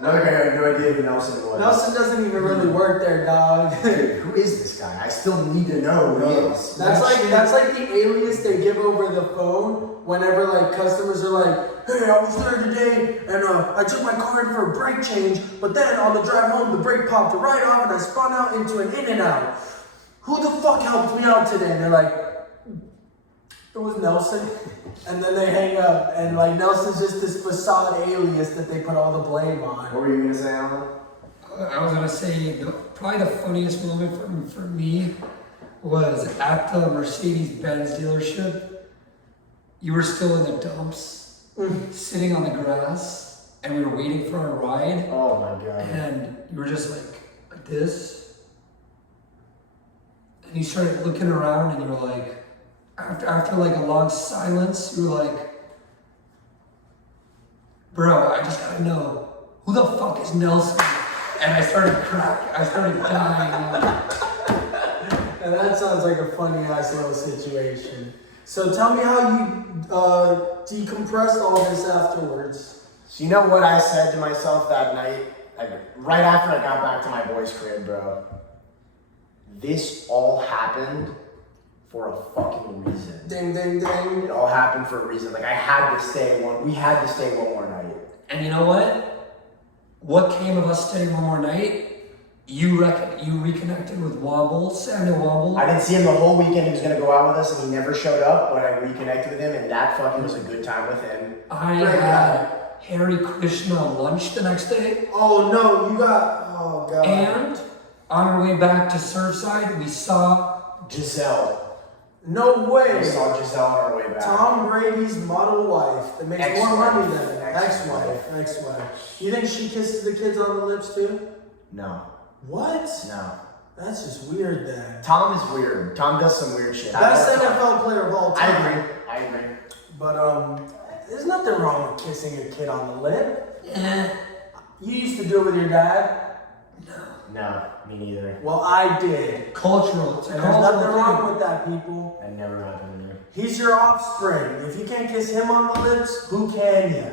Nelson doesn't even really work there, dog. Dude, who is this guy? I still need to know who he is. That's like the alias they give over the phone whenever like customers are like, hey, I was there today and I took my car in for a brake change, but then on the drive home the brake popped right off and I spun out into an In-N-Out. Who the fuck helped me out today? And they're like, it was Nelson. And then they hang up, and like Nelson's just this facade alias that they put all the blame on. What were you gonna say, Alan? I was gonna say probably the funniest moment for me was at the Mercedes-Benz dealership. You were still in the dumps, sitting on the grass, and we were waiting for our ride. Oh my god! And you were just like this, and you started looking around, and you were like, after like a long silence, you were like, bro, I just gotta know, who the fuck is Nelson? And I started dying. And that sounds like a funny ass little situation. So tell me how you decompressed all this afterwards. So you know what I said to myself that night? Right after I got back to my boy's crib, bro. This all happened for a fucking reason. Ding, ding, ding. It all happened for a reason. Like we had to stay one more night. And you know what? What came of us staying one more night? You reconnected with Samuel Womble. I didn't see him the whole weekend. He was gonna go out with us, and he never showed up. But I reconnected with him, and that fucking was a good time with him. I had Harry Krishna lunch the next day. Oh no, you got. Oh god. And on our way back to Surfside, we saw Giselle. No way. We saw Giselle on our way back. Tom Brady's model wife that makes Ex-wife. more money than Ex-wife. ex-wife. You think she kisses the kids on the lips too? No. What? No. That's just weird then. Tom is weird. Tom does some weird shit. Best I love Tom. NFL player of all time. I agree. But there's nothing wrong with kissing a kid on the lip. Yeah. You used to do it with your dad? No, me neither. Well, I did. Cultural. It's a And there's cultural nothing wrong thing. with that, people. That never happened to me. He's your offspring. If you can't kiss him on the lips, who can you?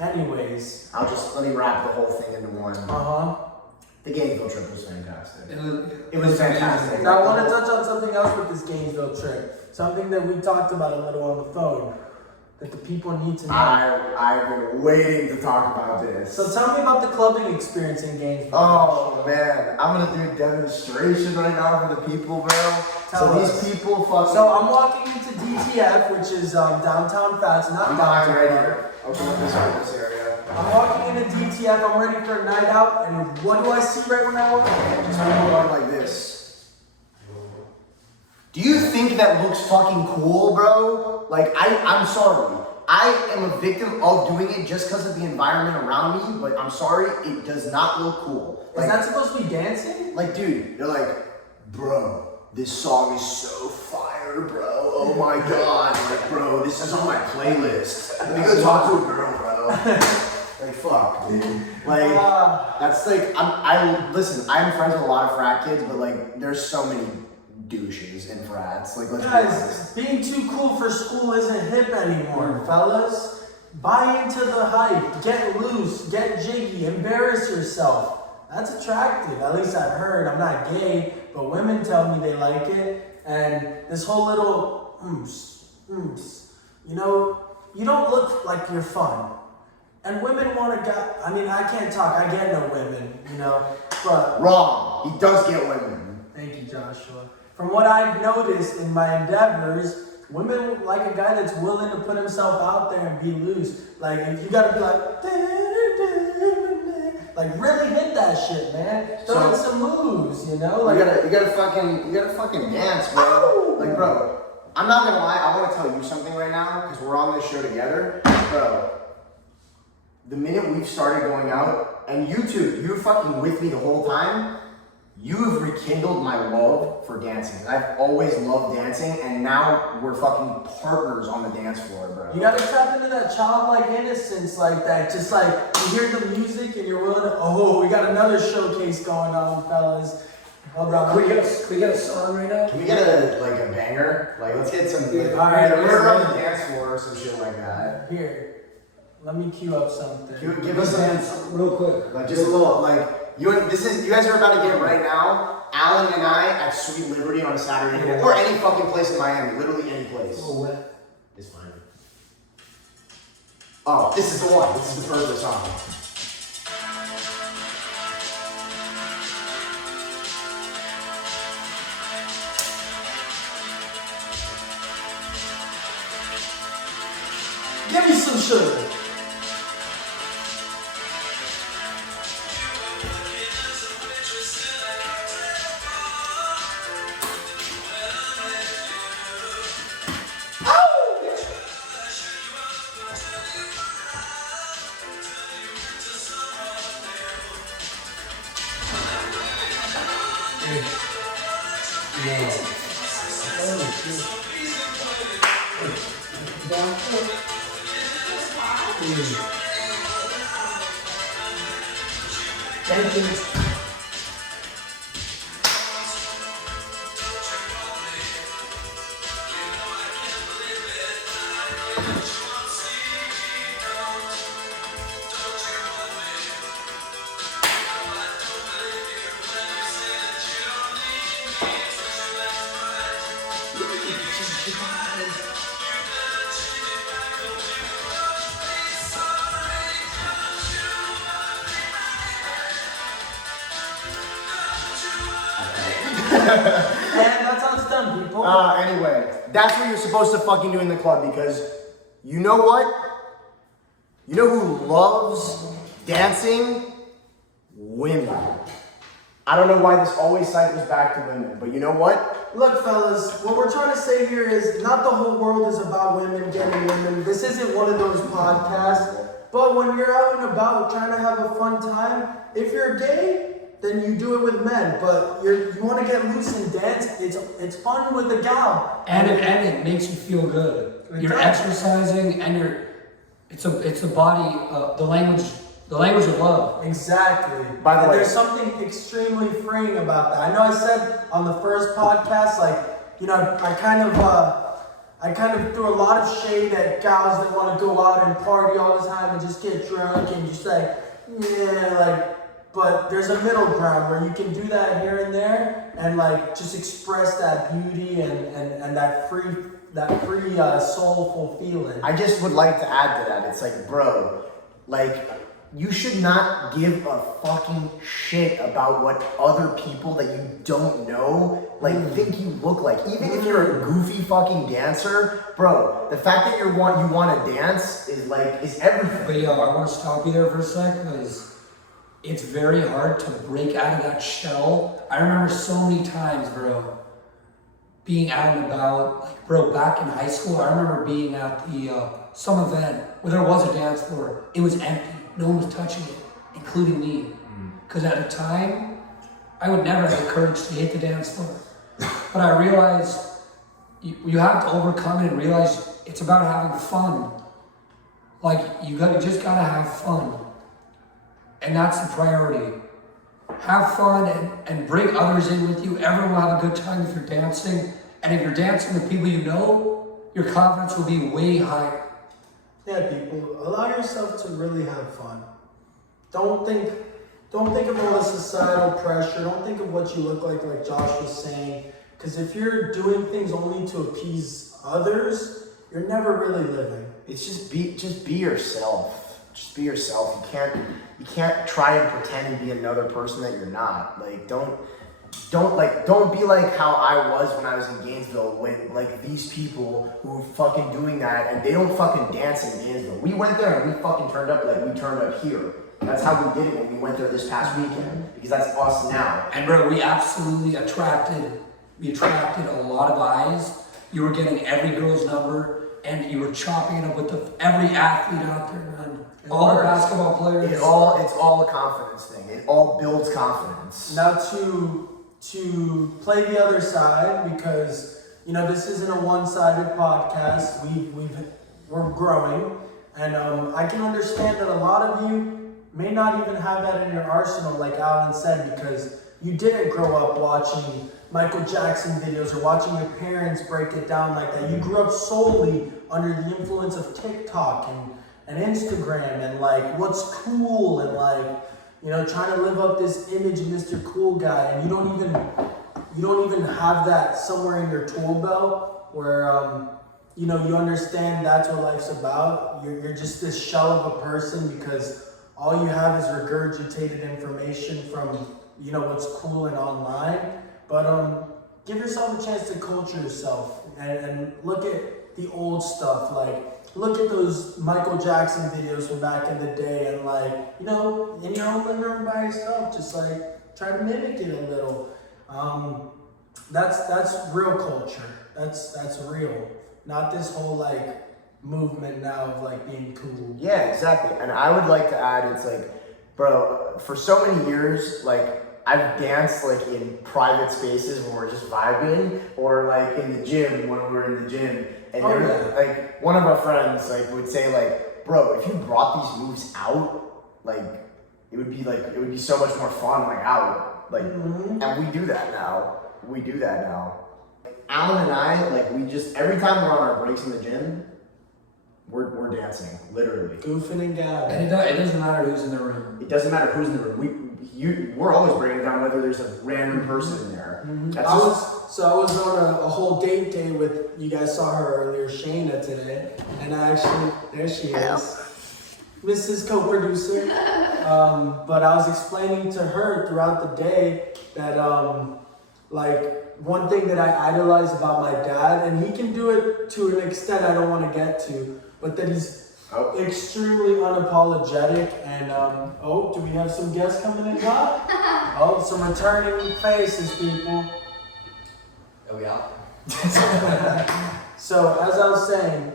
Anyways. Let me wrap the whole thing into one. Uh-huh. The Gainesville trip was fantastic. It was fantastic. Now, I want to touch on something else with this Gainesville trip. Something that we talked about a little on the phone. That the people need to know. I've been waiting to talk about this. So tell me about the clubbing experience in Gainesville. Oh man, I'm gonna do a demonstration right now for the people, bro. Tell us. These people fucking. So I'm walking into DTF, which is downtown Fats, not I'm behind downtown. right here. Open up this area. I'm walking into DTF, I'm ready for a night out, and what do I see right when I walk in? Just going like this. Do you think that looks fucking cool, bro? Like, I'm sorry. I am a victim of doing it just because of the environment around me, but I'm sorry, it does not look cool. Is that supposed to be dancing? Like, dude, they're like, bro, this song is so fire, bro. Oh my god. Like, bro, this is on my playlist. Let me go talk to a girl, bro. Like, fuck, dude. Like, that's like, listen, I'm friends with a lot of frat kids, but like, there's so many douches in frats. Like, let's be Guys, honest. being too cool for school isn't hip anymore, fellas. Buy into the hype, get loose, get jiggy, embarrass yourself. That's attractive, at least I've heard. I'm not gay, but women tell me they like it. And this whole little you know, you don't look like you're fun. And women want to get, I mean, I can't talk, I get no women, you know, but. Wrong. He does get women. Thank you, Joshua. From what I've noticed in my endeavors, women like a guy that's willing to put himself out there and be loose. Like, if you gotta be like really hit that shit, man. Throw in some moves, you know? Like, You gotta fucking dance, bro. Ow! Like, bro, I'm not gonna lie, I wanna tell you something right now, because we're on this show together. Bro, the minute we've started going out, and you two, you're fucking with me the whole time, you've rekindled my love for dancing. I've always loved dancing, and now we're fucking partners on the dance floor, bro. you gotta tap into that childlike innocence like that. Just like, you hear the music and you're willing to, oh, we got another showcase going on, fellas. Hold on. Can we get a song right now? Can we get a banger? Like, let's get some, like, Alright, we're on the dance floor or some shit like that. Here, let me cue up something. Give us Dance real quick. like just a little, like, you guys are about to get right now, Alan and I at Sweet Liberty on a Saturday, or any fucking place in Miami, literally any place. Oh, what? It's fine. Oh, this is the one. This is the perfect song. Give me some sugar. Thank you. And that's how it's done, people. Anyway, that's what you're supposed to fucking do in the club because you know what? You know who loves dancing? Women. I don't know why this always cycles back to women, but you know what? Look, fellas, what we're trying to say here is not the whole world is about women getting women. This isn't one of those podcasts. But when you're out and about trying to have a fun time, if you're gay, then you do it with men. But you want to get loose and dance, it's fun with a gal. And it makes you feel good. You're exercising, and it's a body, the language of love. Exactly. By the way, there's something extremely freeing about that. I know I said on the first podcast, like, you know, I kind of threw a lot of shade at gals that want to go out and party all the time and just get drunk and just like, yeah, like. But there's a middle ground where you can do that here and there and like just express that beauty and that free soulful feeling. I just would like to add to that. It's like, bro, like, you should not give a fucking shit about what other people that you don't know think you look like. Even if you're a goofy fucking dancer, bro, the fact that you want to dance is everything. But yo, I want to stop you there for a sec because it's very hard to break out of that shell. I remember so many times, bro, being out and about. Like, bro, back in high school, I remember being at the some event where there was a dance floor. It was empty. No one was touching it, including me. Because at the time, I would never have the courage to hit the dance floor. But I realized you have to overcome it and realize it's about having fun. Like, you just gotta have fun. And that's the priority. Have fun and bring others in with you. Everyone will have a good time if you're dancing. And if you're dancing with people you know, your confidence will be way higher. Yeah, people, allow yourself to really have fun. Don't think of all the societal pressure. Don't think of what you look like Josh was saying. Because if you're doing things only to appease others, you're never really living. It's just be yourself. Just be yourself. You can't try and pretend and be another person that you're not. Like, don't be like how I was when I was in Gainesville with like these people who are fucking doing that and they don't fucking dance in Gainesville. We went there and we fucking turned up like we turned up here. That's how we did it when we went there this past weekend because that's us now. And bro, we absolutely attracted a lot of eyes. You were getting every girl's number and you were chopping it up with every athlete out there, man. All the basketball players. It's all a confidence thing. It all builds confidence. Now to play the other side, because you know this isn't a one-sided podcast. We're growing, and I can understand that a lot of you may not even have that in your arsenal, like Alan said, because you didn't grow up watching Michael Jackson videos or watching your parents break it down like that. You grew up solely under the influence of TikTok and Instagram and like what's cool and like, you know, trying to live up this image of Mr. Cool Guy, and you don't even have that somewhere in your tool belt where you know, you understand that's what life's about. You're just this shell of a person because all you have is regurgitated information from, you know, what's cool and online. But give yourself a chance to culture yourself and look at the old stuff. Like, look at those Michael Jackson videos from back in the day and like, you know, in your own living room by yourself, just like try to mimic it a little. That's real culture. That's real. Not this whole like movement now of like being cool. Yeah, exactly. And I would like to add, it's like, bro, for so many years, like I've danced like in private spaces when we're just vibing, or like in the gym when we're in the gym. And like one of our friends like would say like, bro, if you brought these moves out, like, it would be so much more fun, like, out. Like, and we do that now. Alan and I, like, we just, every time we're on our breaks in the gym, we're dancing, literally. Goofing and gabbing. And it doesn't matter who's in the room. It doesn't matter who's in the room. We're always breaking down whether there's a random person in there. That's I was on a whole date day with, you guys saw her earlier, Shayna today, and I actually, there she is, Mrs. Co-producer. But I was explaining to her throughout the day that like one thing that I idolize about my dad, and he can do it to an extent I don't want to get to, but that he's extremely unapologetic. And do we have some guests coming in, God? Oh, some returning faces, people. Oh yeah. So as I was saying,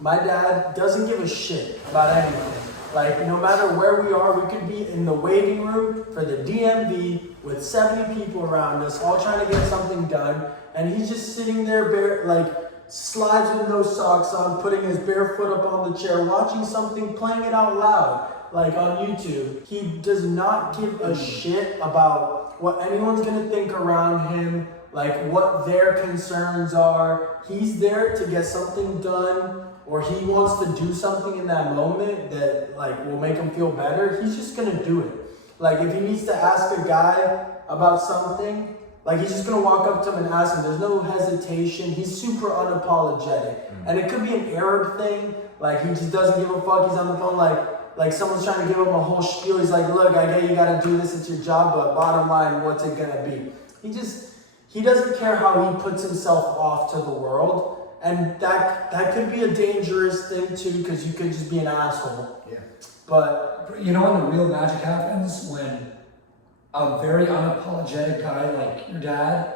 my dad doesn't give a shit about anything. Like, no matter where we are, we could be in the waiting room for the DMV with 70 people around us, all trying to get something done, and he's just sitting there bare, like, slides with no socks on, putting his bare foot up on the chair, watching something, playing it out loud, like on YouTube. He does not give a shit about what anyone's gonna think around him, like what their concerns are. He's there to get something done, or he wants to do something in that moment that like will make him feel better. He's just gonna do it. Like if he needs to ask a guy about something, like he's just gonna walk up to him and ask him. There's no hesitation. He's super unapologetic. And it could be an Arab thing. Like he just doesn't give a fuck. He's on the phone like someone's trying to give him a whole spiel. He's like, look, I get you gotta do this, it's your job, but bottom line, what's it gonna be? He doesn't care how he puts himself off to the world. And that could be a dangerous thing too, because you could just be an asshole. Yeah. But You know when the real magic happens? When a very unapologetic guy like your dad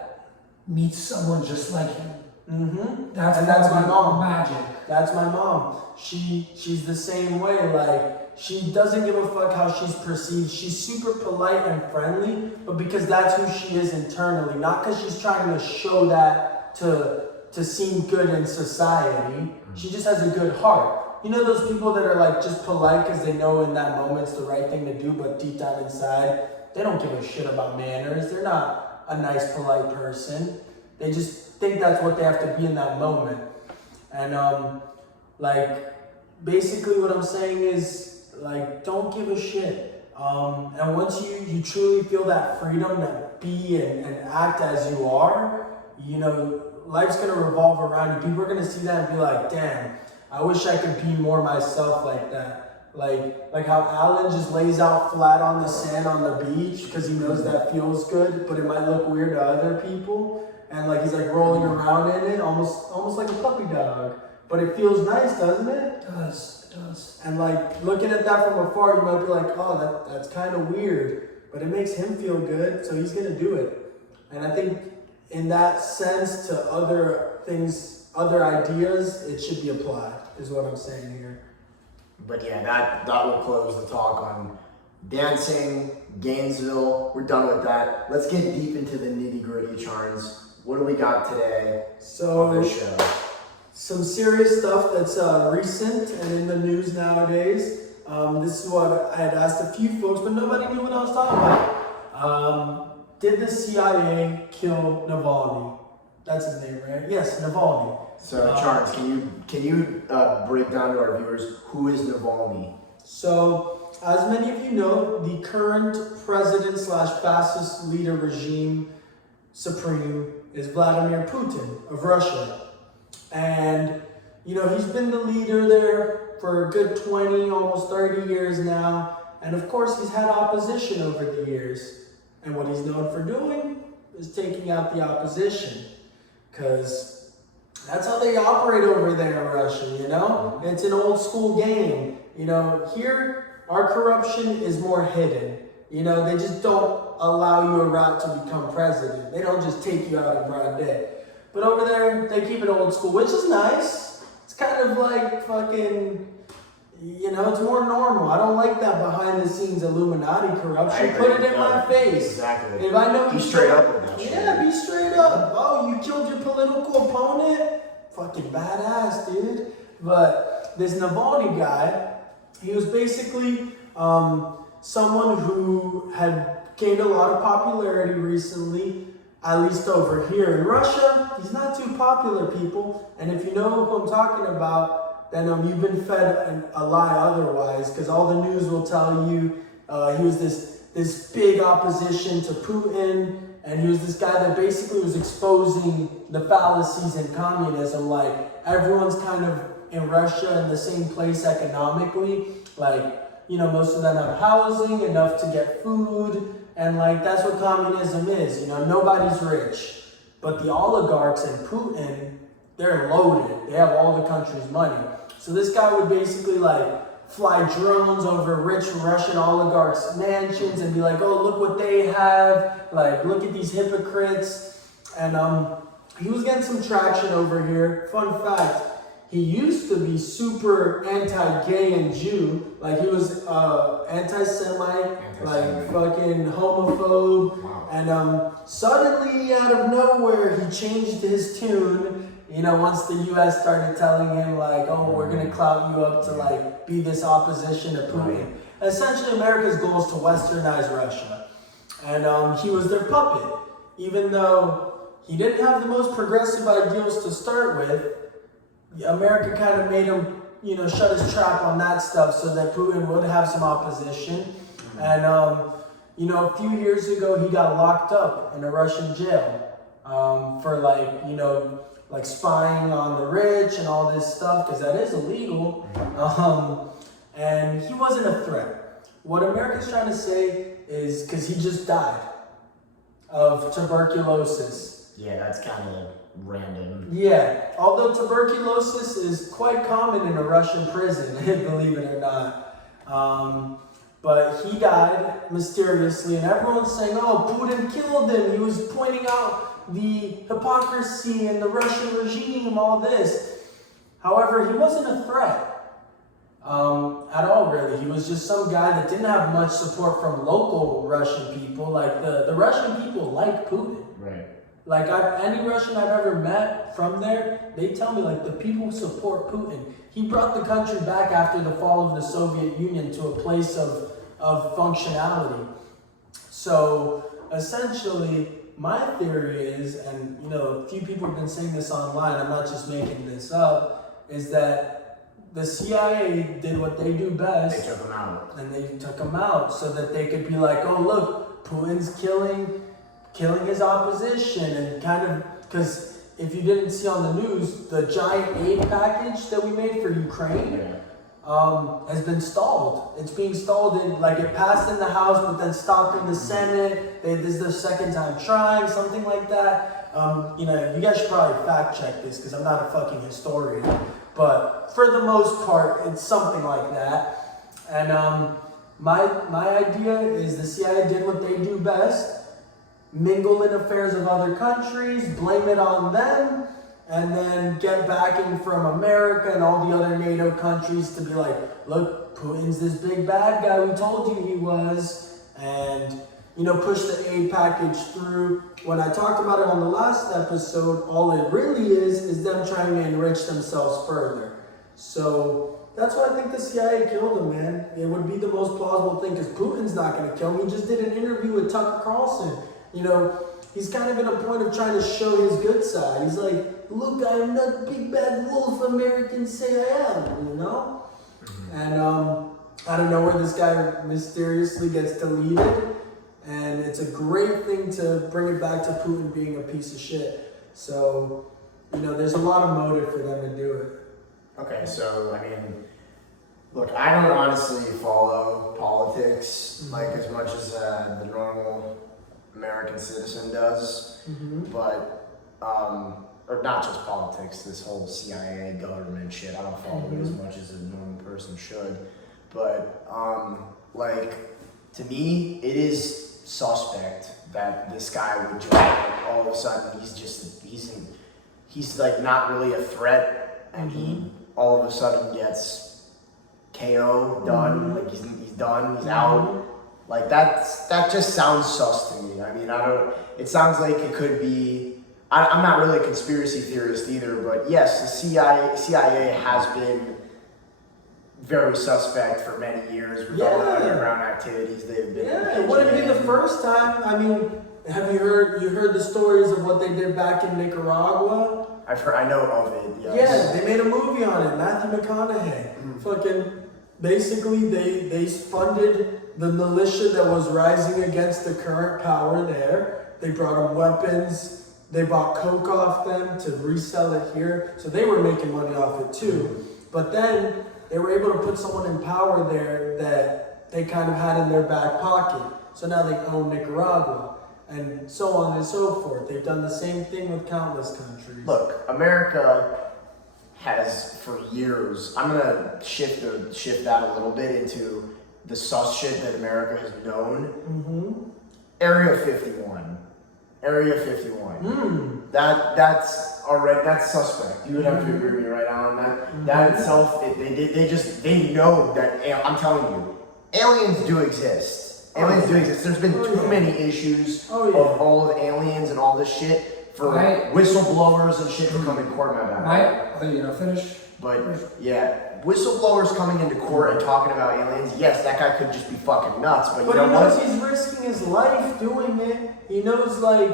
meets someone just like him. That's my mom. Magic. That's my mom. She's the same way. Like she doesn't give a fuck how she's perceived. She's super polite and friendly, but because that's who she is internally, not because she's trying to show that to seem good in society. She just has a good heart. You know those people that are like just polite because they know in that moment it's the right thing to do, but deep down inside, they don't give a shit about manners. They're not a nice, polite person. They just think that's what they have to be in that moment. And like basically what I'm saying is like don't give a shit. And once you truly feel that freedom to be and act as you are, you know, life's gonna revolve around you. People are gonna see that and be like, damn, I wish I could be more myself like that. Like how Alan just lays out flat on the sand on the beach because he knows that feels good, but it might look weird to other people. And like he's like rolling around in it, almost like a puppy dog. But it feels nice, doesn't it? It does. And like looking at that from afar, you might be like, oh, that's kind of weird. But it makes him feel good, so he's gonna do it. And I think in that sense to other things, other ideas, it should be applied, is what I'm saying here. But yeah, that will close the talk on dancing, Gainesville. We're done with that. Let's get deep into the nitty-gritty, Charns. What do we got today on this show? Some serious stuff that's recent and in the news nowadays. This is what I had asked a few folks, but nobody knew what I was talking about. Did the CIA kill Navalny? That's his name, right? Yes, Navalny. So, Charles, can you break down to our viewers who is Navalny? So, as many of you know, the current president / fascist leader regime supreme is Vladimir Putin of Russia. And, you know, he's been the leader there for a good 20, almost 30 years now. And of course, he's had opposition over the years. And what he's known for doing is taking out the opposition. Because that's how they operate over there in Russia, you know? It's an old school game. You know, here, our corruption is more hidden. You know, they just don't allow you a route to become president. They don't just take you out in broad day. But over there, they keep it old school, which is nice. It's kind of like fucking, you know, it's more normal. I don't like that behind the scenes Illuminati corruption. Put it in my face. Exactly. If I know be straight up with that shit. Yeah, be straight up. Oh, you killed your political opponent? Fucking badass, dude. But this Navalny guy, he was basically someone who had gained a lot of popularity recently, at least over here. In Russia, he's not too popular, people. And if you know who I'm talking about, then you've been fed a lie otherwise, because all the news will tell you he was this big opposition to Putin, and he was this guy that basically was exposing the fallacies in communism. Like, everyone's kind of in Russia in the same place economically. Like, you know, most of them have housing, enough to get food, and like, that's what communism is. You know, nobody's rich, but the oligarchs and Putin, they're loaded. They have all the country's money. So this guy would basically like fly drones over rich Russian oligarchs' mansions and be like, oh, look what they have. Like, look at these hypocrites. And he was getting some traction over here. Fun fact, he used to be super anti-gay and Jew. Like, he was anti-Semite, like fucking homophobe. Wow. And suddenly, out of nowhere, he changed his tune. You know, once the U.S. started telling him, like, oh, we're going to clout you up to, like, be this opposition to Putin. Essentially, America's goal is to westernize Russia. And he was their puppet. Even though he didn't have the most progressive ideals to start with, America kind of made him, you know, shut his trap on that stuff so that Putin would have some opposition. And, you know, a few years ago, he got locked up in a Russian jail for, like, you know, like spying on the rich and all this stuff, because that is illegal. And he wasn't a threat. What America's trying to say is, because he just died of tuberculosis. Yeah, that's kind of random. Yeah, although tuberculosis is quite common in a Russian prison, believe it or not. But he died mysteriously, and everyone's saying, oh, Putin killed him. He was pointing out the hypocrisy in the Russian regime, all this. However, he wasn't a threat at all, really. He was just some guy that didn't have much support from local Russian people. Like, the Russian people like Putin. Right. Like, any Russian I've ever met from there, they tell me, like, the people support Putin. He brought the country back after the fall of the Soviet Union to a place of functionality. So, essentially, my theory is, and, you know, a few people have been saying this online, I'm not just making this up, is that the CIA did what they do best. They took him out. And they took him out so that they could be like, oh, look, Putin's killing his opposition, and kind of, because if you didn't see on the news, the giant aid package that we made for Ukraine has been stalled. It's being stalled in, like, it passed in the House, but then stopped in the Senate. This is their second time trying, something like that. You know, you guys should probably fact check this, because I'm not a fucking historian. But for the most part, it's something like that. And my idea is the CIA did what they do best. Mingle in affairs of other countries, blame it on them, and then get backing from America and all the other NATO countries to be like, look, Putin's this big bad guy we told you he was, and, you know, push the aid package through. When I talked about it on the last episode, all it really is them trying to enrich themselves further. So that's why I think the CIA killed him, man. It would be the most plausible thing, because Putin's not going to kill him. He just did an interview with Tucker Carlson. You know, he's kind of in a point of trying to show his good side. He's like, look, I am not the big bad wolf Americans say I am, you know? And I don't know where this guy mysteriously gets deleted. And it's a great thing to bring it back to Putin being a piece of shit. So, you know, there's a lot of motive for them to do it. Okay, so, I mean, look, I don't honestly follow politics like as much as the normal American citizen does, but, or not just politics, this whole CIA government shit, I don't follow it as much as a normal person should, but, like, to me, it is suspect that this guy would just, like, all of a sudden, he's like not really a threat, and he all of a sudden gets KO, done, like he's done, he's out. Like that just sounds sus to me. I mean, it sounds like it could be, I'm not really a conspiracy theorist either, but yes, the CIA has been very suspect for many years with all the Yeah. underground activities they've been. Yeah, it wouldn't be the first time. I mean, have you heard the stories of what they did back in Nicaragua? I know of it. Yes. Yeah, they made a movie on it. Matthew McConaughey. Fucking, basically, they funded the militia that was rising against the current power there. They brought them weapons. They bought coke off them to resell it here. So they were making money off it too. But then they were able to put someone in power there that they kind of had in their back pocket. So now they own Nicaragua. And so on and so forth. They've done the same thing with countless countries. Look, America has for years. I'm gonna shift that a little bit into the sus shit that America has known. Mm-hmm. Area 51. Area 51. That's already that's suspect. You would have to agree with me right on that. That itself, they know that. I'm telling you, aliens do exist. Aliens do exist. There's been too many issues of all of aliens and all this shit for whistleblowers and shit to come in court. My bad. Finish. But yeah, whistleblowers coming into court and talking about aliens. Yes, that guy could just be fucking nuts. But you know he what? knows he's risking his life doing it. He knows, like,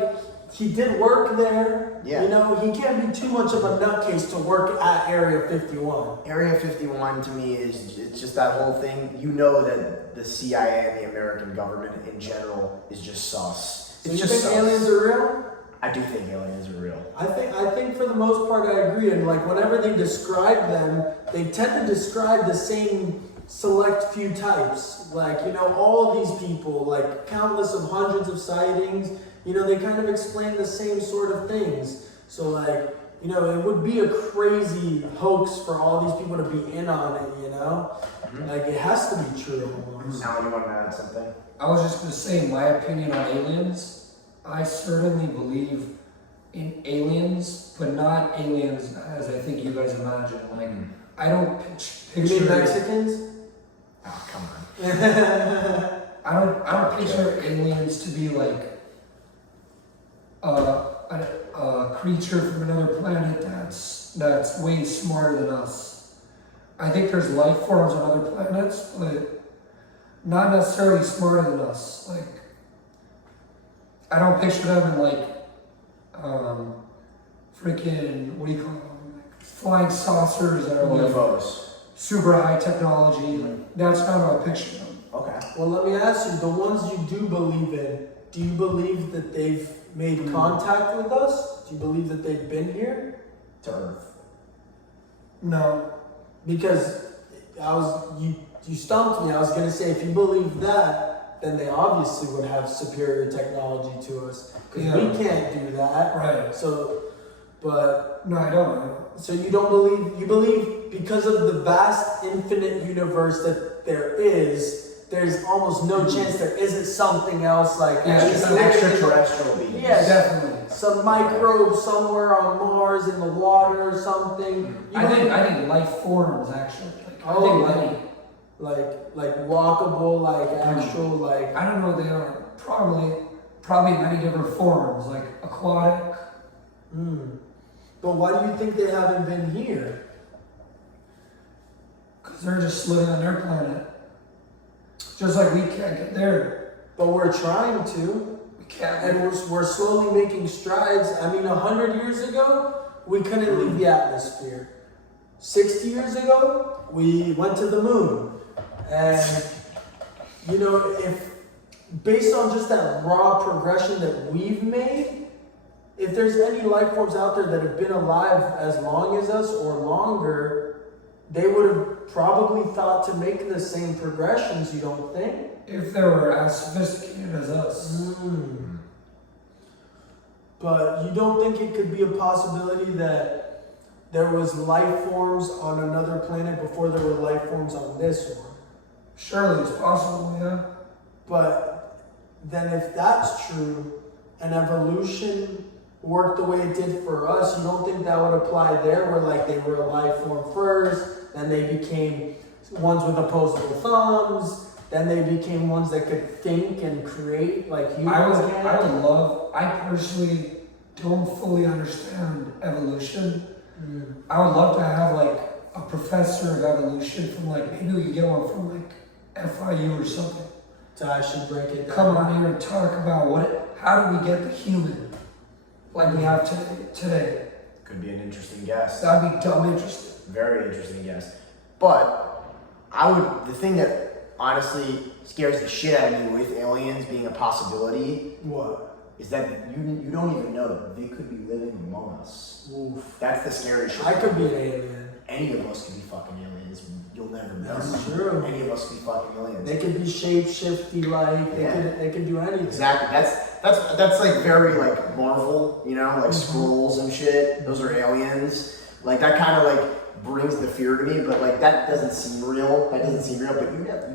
he did work there. Yeah. You know, he can't be too much of a nutcase to work at Area 51. Area 51 to me is it's just that whole thing. You know that the CIA and the American government in general is just sus. So It's you just think sus. aliens are real? I do think aliens are real. I think for the most part I agree. And like whenever they describe them, they tend to describe the same select few types. Like, you know, all of these people, like countless of hundreds of sightings, you know, they kind of explain the same sort of things. So like, you know, it would be a crazy hoax for all these people to be in on it, you know? Like, it has to be true almost. Alan, you want to add something? I was just going to say my opinion on aliens. I certainly believe in aliens, but not aliens as I think you guys imagine. Like, I don't You picture mean Mexicans? Oh, come on. I don't picture aliens to be like a creature from another planet that's way smarter than us. I think there's life forms on other planets, but not necessarily smarter than us. Like, I don't picture them in like freaking, what do you call them? Like flying saucers that are like UFOs. super high technology. That's not how I picture them. Okay. Well, let me ask you, the ones you do believe in, do you believe that they've made contact with us? Do you believe that they've been here? To Earth. No. Because you stumped me. I was gonna say if you believe that, then they obviously would have superior technology to us. Because we can't do that. Right. So, but No, I don't. so you don't believe, you believe because of the vast infinite universe that there's almost no chance there isn't something else like Extraterrestrial beings. Yes. Definitely. some microbe somewhere on Mars in the water or something. You I don't- think life forms actually. Like, I Oh, think like walkable, like actual, like. I don't know what they are. Probably many different forms, like aquatic. But why do you think they haven't been here? Because they're just living on their planet. Just like we can't get there. But we're trying to, We can't. and we're slowly making strides. I mean, 100 years ago, we couldn't leave the atmosphere. 60 years ago, we went to the moon. And, you know, if based on just that raw progression that we've made, if there's any life forms out there that have been alive as long as us or longer, they would have probably thought to make the same progressions, you don't think? If they were as sophisticated as us. But you don't think it could be a possibility that there was life forms on another planet before there were life forms on this one? Surely it's possible, yeah. But then if that's true, and evolution worked the way it did for us, you don't think that would apply there, where like they were a life form first, then they became ones with opposable thumbs, then they became ones that could think and create like humans can? I personally don't fully understand evolution. I would love to have like a professor of evolution from like, maybe we could get one from like FIU or something. To actually break it down. Come on here and talk about how do we get the human like we have today? Could be an interesting guess. That'd be dumb interesting. Very interesting guess. But the thing that honestly scares the shit out of me with aliens being a possibility What? is that you don't even know that they could be living among us. Oof. That's the scary shit. I could be an alien. Any of us could be fucking aliens. You'll never know. That's true. Any of us could be fucking aliens. They could be shapeshifty like. They could do anything. Exactly. That's like very like Marvel, you know, like scrolls and shit. Those are aliens. Like that kind of like brings the fear to me, but like that doesn't seem real. But you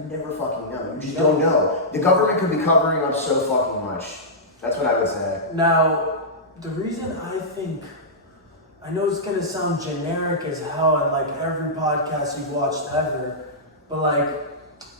never fucking know. You just don't know. The government could be covering up so fucking much. That's what I would say. Now, the reason I know it's gonna sound generic as hell and like every podcast you've watched ever, but like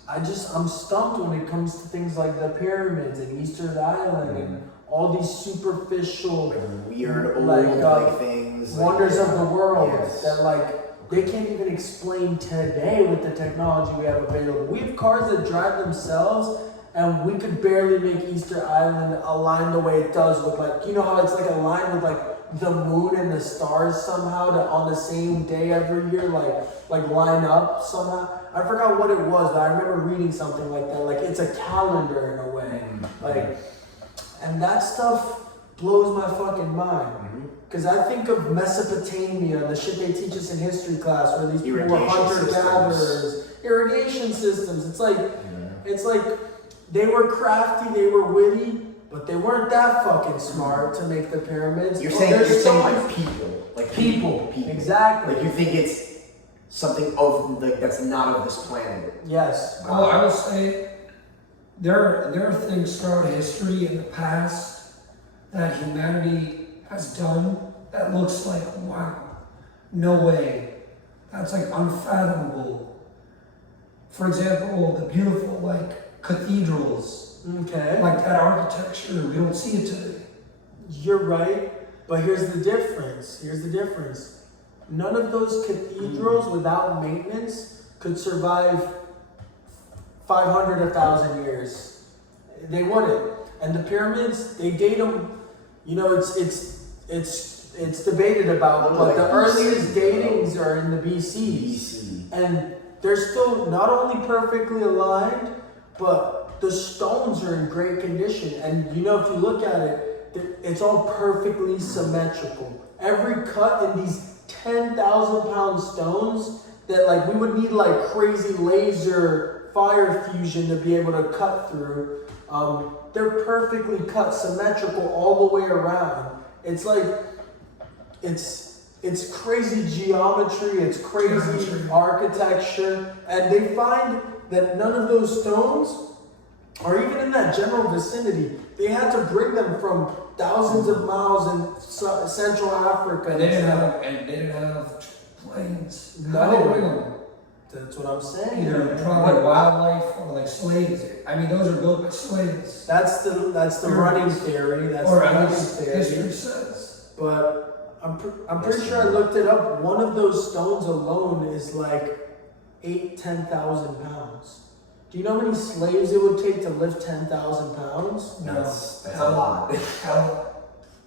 I'm stumped when it comes to things like the pyramids and Easter Island and all these superficial, Like weird old like, things. wonders like, of the world yes. that like they can't even explain today with the technology we have available. We have cars that drive themselves, and we could barely make Easter Island align the way it does with like, you know how it's like aligned with like the moon and the stars somehow that on the same day every year like line up somehow. I forgot what it was, but I remember reading something like that. Like it's a calendar in a way. Like, and that stuff blows my fucking mind. Because I think of Mesopotamia, the shit they teach us in history class, where these people were hunter-gatherers, irrigation systems. It's like they were crafty, they were witty, but they weren't that fucking smart to make the pyramids. You're saying like people. Like people. Exactly. Like you think it's something of like that's not of this planet. Yes. Well, I would say there are things throughout history in the past that humanity has done that looks like, wow, no way. That's like unfathomable. For example, the beautiful like cathedrals. Okay. Like that architecture, we don't see it today. You're right, but here's the difference. None of those cathedrals without maintenance could survive 500, 1,000 years. They wouldn't. And the pyramids, they date them, you know, it's debated about, but the earliest datings are in the BC. And they're still not only perfectly aligned, but the stones are in great condition. And you know, if you look at it, it's all perfectly symmetrical. Every cut in these 10,000-pound stones that like we would need like crazy laser fire fusion to be able to cut through. They're perfectly cut, symmetrical all the way around. It's like, it's crazy geometry, it's crazy architecture, and they find that none of those stones are even in that general vicinity. They had to bring them from thousands of miles in Central Africa. They didn't have planes. No. How did they bring them? That's what I'm saying. Either probably wildlife or like slaves. I mean, those are built by slaves. That's the running theory. That's Or the at running least theory. history says. But I'm pretty sure I looked it up. One of those stones alone is like 10,000 pounds. Do you know how many slaves it would take to lift 10,000 pounds? That's a lot.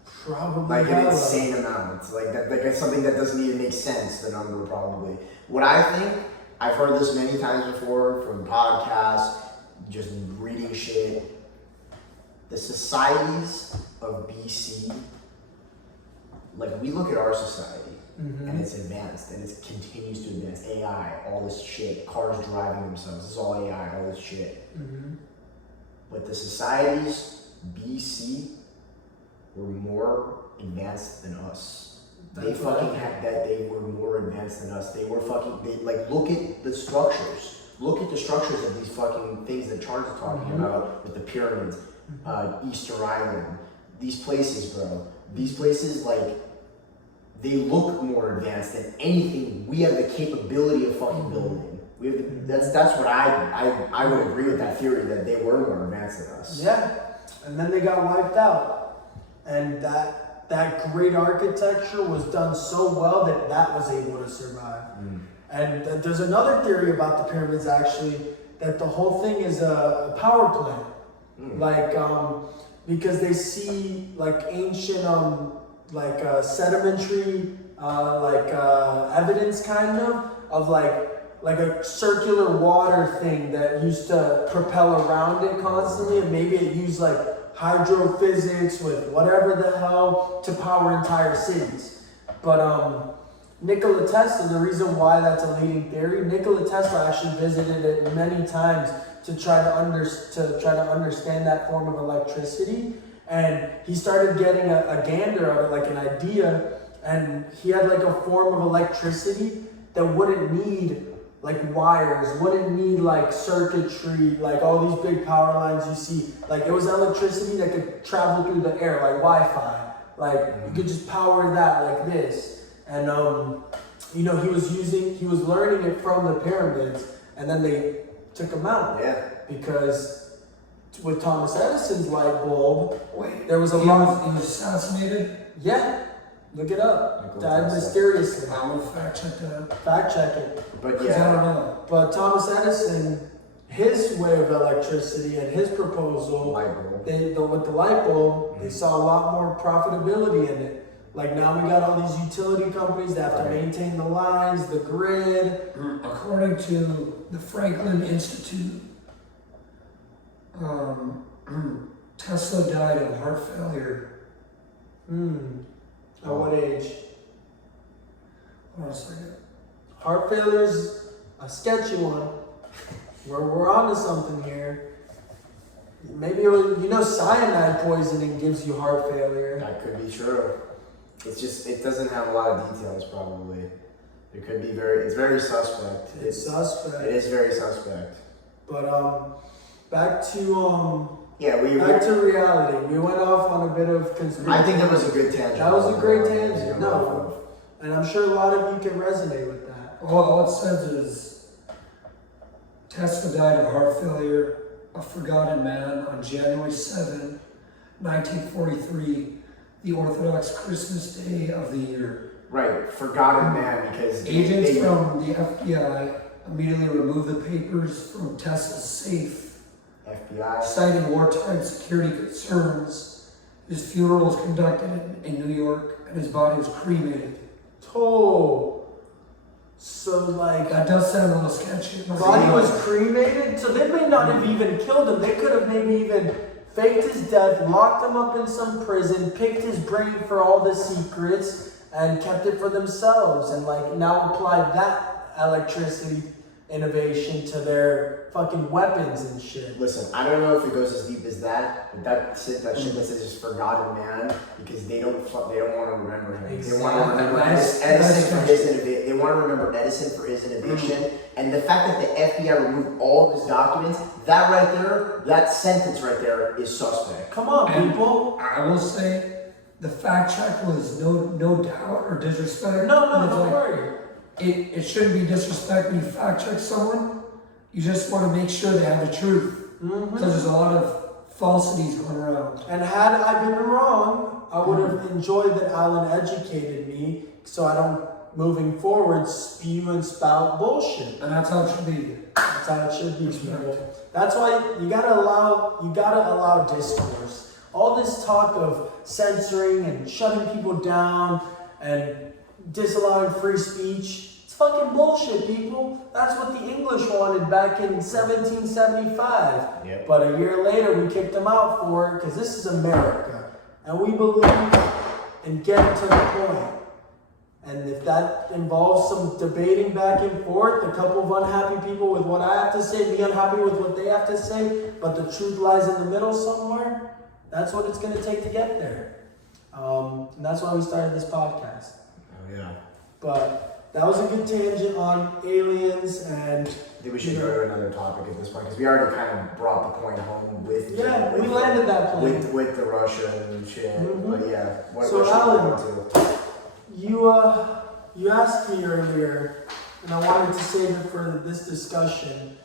Probably Like an hella. insane amount. It's like that. Like it's something that doesn't even make sense. The number probably. What I think, I've heard this many times before from podcasts, just reading shit. The societies of BC, like we look at our society and it's advanced and it continues to advance. AI, all this shit, cars driving themselves, this is all AI, all this shit. But the societies BC were more advanced than us. They fucking had that. They were more advanced than us. They were fucking. They like look at the structures. Look at the structures of these fucking things that Charles is talking about with the pyramids, Easter Island. These places, bro. These places, like, they look more advanced than anything we have the capability of fucking building. We have that's what I would agree with that theory that they were more advanced than us. Yeah, and then they got wiped out, and that great architecture was done so well that was able to survive. And there's another theory about the pyramids actually, that the whole thing is a power plant. Like, because they see like ancient, sedimentary, evidence kind of like a circular water thing that used to propel around it constantly, and maybe it used like hydrophysics with whatever the hell to power entire cities. But Nikola Tesla, the reason why that's a leading theory, Nikola Tesla actually visited it many times to try to understand that form of electricity, and he started getting a gander of it, like an idea, and he had like a form of electricity that wouldn't need like wires, wouldn't need like circuitry, like all these big power lines you see. Like it was electricity that could travel through the air, like Wi-Fi. Like you could just power that like this. And he was learning it from the pyramids, and then they took him out. Yeah. Because with Thomas Edison's light bulb, there was a He lot. was assassinated. Yeah. Look it up. Nikola Died Tesla. mysteriously. I will fact check that. Fact check it. But Because I yeah, don't know. But Thomas Edison, his way of electricity and his proposal, light bulb. with the light bulb, they saw a lot more profitability in it. Like now we got all these utility companies that have to maintain the lines, the grid. According to the Franklin Institute, Tesla died of heart failure. At what age? Hold on a second. Heart failure's a sketchy one. We're onto something here. Maybe cyanide poisoning gives you heart failure. That could be true. It doesn't have a lot of details probably. It could be it's very suspect. It's suspect. It is very suspect. But back to Yeah, back to reality. We went off on a bit of conspiracy. I think that was a good tangent. That was a great tangent. No, and I'm sure a lot of you can resonate with that. All it says is Tesla died of heart failure, a forgotten man, on January 7, 1943, the Orthodox Christmas day of the year. Right, forgotten man, because Agents from the FBI immediately removed the papers from Tesla's safe, FBI. citing wartime security concerns. His funeral was conducted in New York, and his body was cremated. Oh, so like That does sound a little sketchy. body was cremated, so they may not have even killed him. They could have maybe even faked his death, locked him up in some prison, picked his brain for all the secrets, and kept it for themselves, and like now applied that electricity innovation to their fucking weapons and shit. Listen, I don't know if it goes as deep as that, but that shit that says just forgotten man, because they don't want to remember him. They want to remember Edison for his innovation. They want to remember Edison for his innovation, and the fact that the FBI removed all of his documents, that right there, that sentence right there is suspect. Come on, And people. I will say, the fact check was no doubt or disrespect. No, It's don't like, worry. It shouldn't be disrespect when you fact check someone. You just want to make sure they have the truth. Because there's a lot of falsities going around. And had I been wrong, I would have enjoyed that Alan educated me, so I don't, moving forward, spew and spout bullshit. And that's how it should be. That's how it should be, people. That's why you gotta allow discourse. All this talk of censoring and shutting people down and disallowing free speech, it's fucking bullshit, people. That's what the English wanted back in 1775. Yep. But a year later, we kicked them out for it because this is America. And we believe in getting to the point. And if that involves some debating back and forth, a couple of unhappy people with what I have to say, me unhappy with what they have to say, but the truth lies in the middle somewhere, that's what it's going to take to get there. And that's why we started this podcast. Oh yeah. But that was a good tangent on aliens, and I think we should go to another topic at this point, because we already kind of brought the point home with we landed that plane. with the Russia and shit. But yeah, what So, should Alan, we go into? You asked me earlier, and I wanted to save it for this discussion.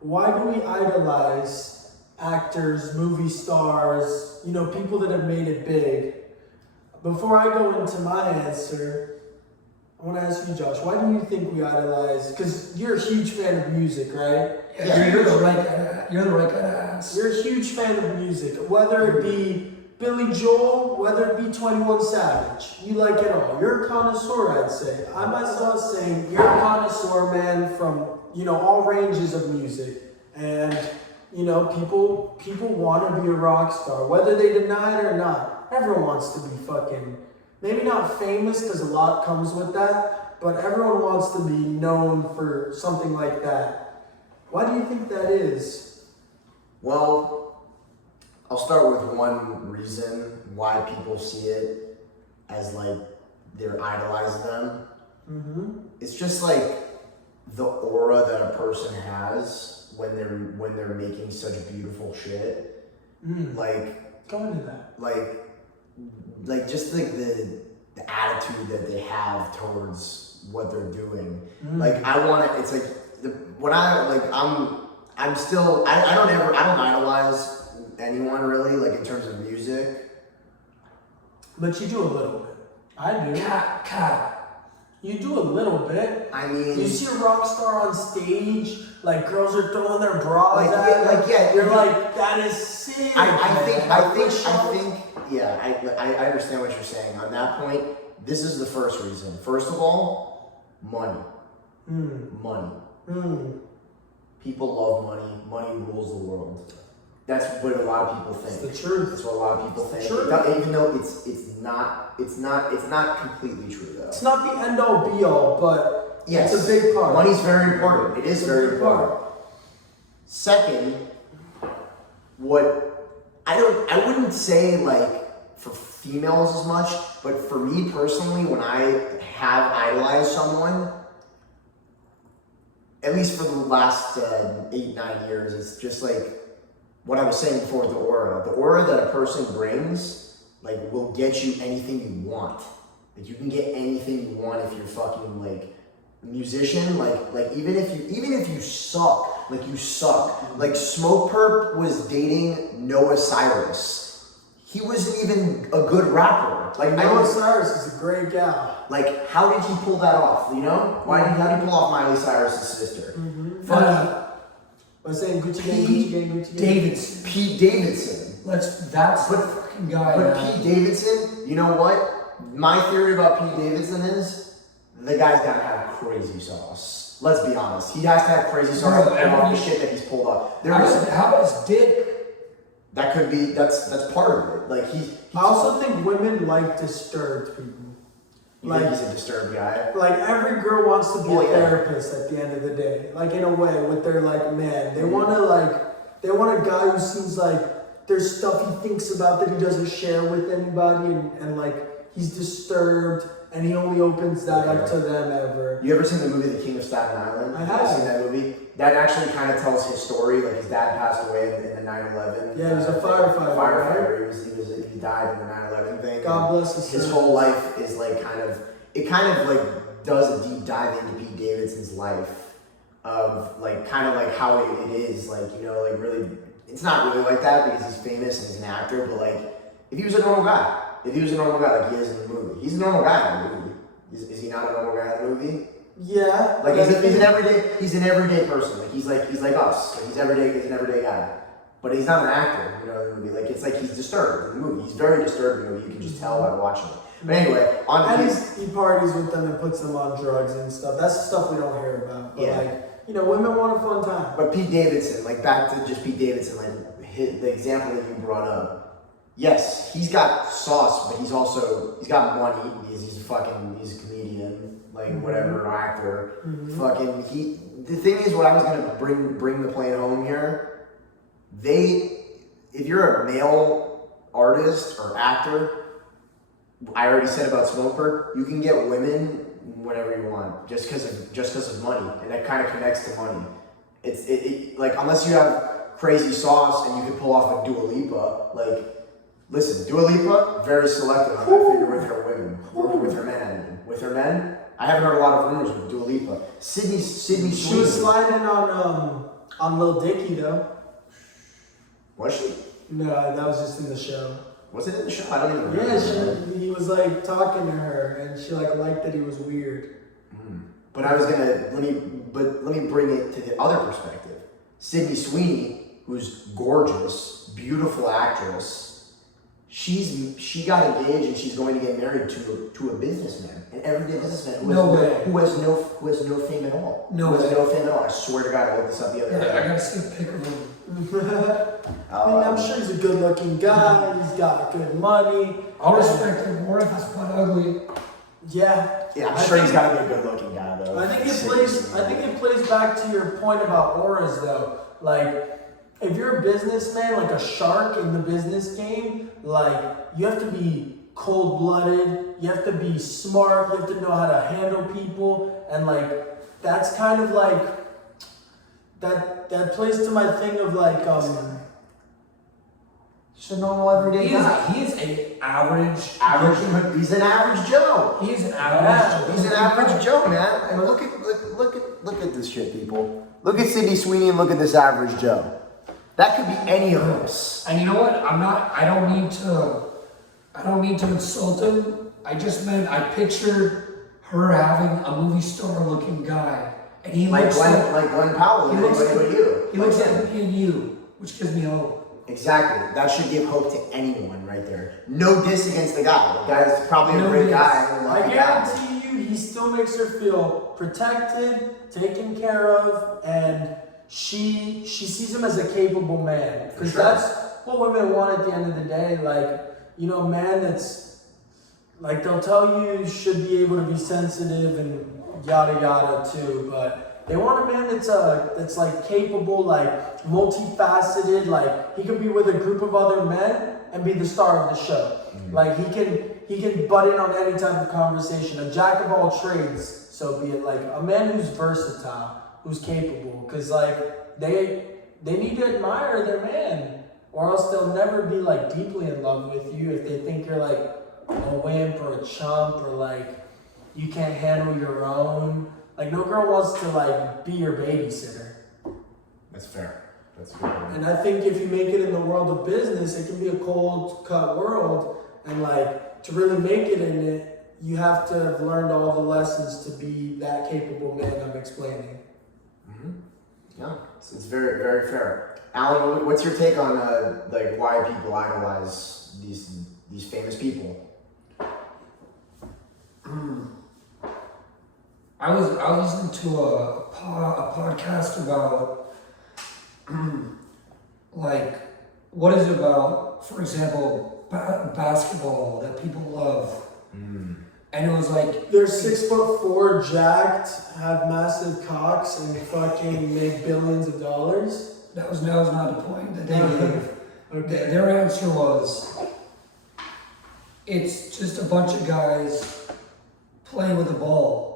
Why do we idolize actors, movie stars, people that have made it big? Before I go into my answer, I I want to ask you, Josh, why do you think we idolize? Because you're a huge fan of music, right? Yeah, you're the right guy. You're the right guy to ask. You're a huge fan of music, whether it be Billy Joel, whether it be 21 Savage. You like it all. You're a connoisseur, I'd say. I myself saying you're a connoisseur, man, from, you know, all ranges of music. And, you know, people want to be a rock star, whether they deny it or not. Everyone wants to be fucking, maybe not famous because a lot comes with that, but everyone wants to be known for something like that. Why do you think that is? Well, I'll start with one reason why people see it as like they're idolizing them. Mm-hmm. It's just like the aura that a person has when they're making such beautiful shit. Like go into that. Like just like the attitude that they have towards what they're doing. Like I want to. It's like when I'm still. I don't idolize anyone really, like in terms of music. But you do a little bit. I do. Cat. You do a little bit. I mean, you see a rock star on stage, like girls are throwing their bras like, at them. like yeah, you're like, that is sick. I think yeah, I understand what you're saying. On that point, this is the first reason. First of all, money. Money. People love money. Money rules the world. That's what a lot of people think. It's the truth. That's what a lot of people think. Even though it's not completely true though. It's not the end all be all, but yes, it's a big part. Money's very important. It is very important. Second, I wouldn't say like for females as much, but for me personally, when I have idolized someone, at least for the last 8-9 years, it's just like what I was saying before, the aura that a person brings, like, will get you anything you want. Like, you can get anything you want if you're fucking like a musician. Like even if you suck, like you suck. Like Smoke Perp was dating Noah Cyrus. He wasn't even a good rapper. Like Noah Cyrus is a great gal. Like, how did he pull that off? You know, how did he pull off Miley Cyrus's sister? I was saying Gucci Gang. Davidson. Pete Davidson. That's the fucking guy. But Pete Davidson, you know what? My theory about Pete Davidson is the guy's gotta have crazy sauce. Let's be honest. He has to have crazy sauce to pull off the shit that he's pulled off. How about his dick? That could be. That's part of it. Like I also think women like disturbed people. You think he's a disturbed guy? Like every girl wants to be a therapist at the end of the day. Like in a way, with their like man, they want a guy who seems like there's stuff he thinks about that he doesn't share with anybody, and like he's disturbed, and he only opens that up to them ever. You ever seen the movie The King of Staten Island? I have. Seen that movie? That actually kind of tells his story. Like his dad passed away in the 9/11. Yeah, he was a firefighter. Right? He died in the 9/11 thing. God bless his His whole life is like kind of like does a deep dive into Pete Davidson's life of like kind of like how it is, like, you know, like really, it's not really like that because he's famous and he's an actor, but like if he was a normal guy like he is in the movie, he's a normal guy in the movie. Is he not a normal guy in the movie? Yeah. Like he's an everyday person. Like he's like us. Like he's an everyday guy. But he's not an actor, you know, in the movie. Like it's like he's disturbed in the movie. He's very disturbed in the movie. You can just tell by watching it. But anyway, he parties with them and puts them on drugs and stuff. That's the stuff we don't hear about. But like, you know, women want a fun time. But Pete Davidson, like back to just Pete Davidson, like the example that you brought up. Yes, he's got sauce, but he's got money because he's a comedian, like whatever, actor. The thing is, what I was gonna bring the point home here. If you're a male artist or actor, I already said about Smoker, you can get women whenever you want, just because of money, and that kind of connects to money. It's like, unless you have crazy sauce and you can pull off a Dua Lipa, like. Listen, Dua Lipa, very selective, I figure, with her women. With her men, I mean. With her men, I haven't heard a lot of rumors with Dua Lipa. Sydney She Sweeney. was sliding on Lil Dicky though. Was she? No, that was just in the show. Was it in the show? I don't even remember. Yeah, he was like talking to her, and she like liked that he was weird. But I was gonna let me bring it to the other perspective. Sydney Sweeney, who's gorgeous, beautiful actress, she got engaged and she's going to get married to a businessman, an everyday businessman who has no fame at all. No way. No fame at all. I swear to God, I looked this up the other day. I gotta see a pic of him. I mean, I'm sure he's a good-looking guy. He's got good money. I'll respect him more if it's butt ugly. Yeah. Yeah, I'm sure he's got to be a good-looking guy though. I think it plays back to your point about auras though. Like, if you're a businessman, like a shark in the business game, like you have to be cold-blooded. You have to be smart. You have to know how to handle people, and like that's kind of like that plays to my thing of like just a normal everyday guy. He is an average. He's an average Joe. He is an average. He's an average Joe, man. And look at this shit, people. Look at Sydney Sweeney and look at this average Joe. That could be any of us. And you know what? I don't mean to insult him. I just meant I pictured her having a movie star looking guy. And he looks like Glenn Powell. He looks like you. He looks like me and you, which gives me hope. Exactly. That should give hope to anyone right there. No diss against the guy. The guy's probably a great guy. I guarantee you, he still makes her feel protected, taken care of, and she sees him as a capable man. Because that's what women want at the end of the day. Like, you know, a man that's, like, they'll tell you should be able to be sensitive and yada yada too, but they want a man that's like capable, like multifaceted, like he can be with a group of other men and be the star of the show. Like he can butt in on any type of conversation, a jack of all trades, so be it. Like a man who's versatile, who's capable, because like they need to admire their man, or else they'll never be like deeply in love with you if they think you're like a wimp or a chump or like you can't handle your own. Like, no girl wants to, like, be your babysitter. That's fair. That's a good one. And I think if you make it in the world of business, it can be a cold-cut world. And, like, to really make it in it, you have to have learned all the lessons to be that capable man I'm explaining. Yeah, it's very, very fair. Alan, what's your take on, like, why people idolize these famous people? I was listening to a podcast about like what is it about, for example, basketball that people love, and it was like they're 6'4", jacked, have massive cocks, and fucking make billions of dollars. That was not the point that they gave. Okay. Their answer was, it's just a bunch of guys playing with the ball.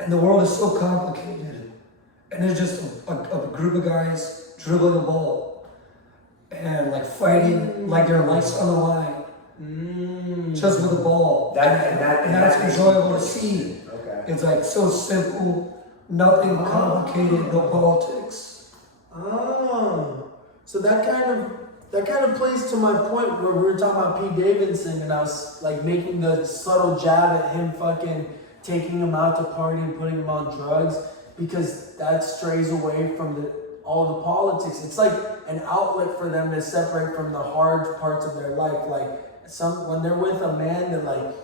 And the world is so complicated. And there's just a group of guys dribbling the ball. And like fighting like their life's on the line. Just with the ball. And that's enjoyable to see. Okay. It's like so simple, nothing complicated, no politics. Oh. So that kind of plays to my point where we were talking about Pete Davidson and I was like making the subtle jab at him fucking taking him out to party and putting him on drugs, because that strays away from all the politics. It's like an outlet for them to separate from the hard parts of their life. Like when they're with a man that like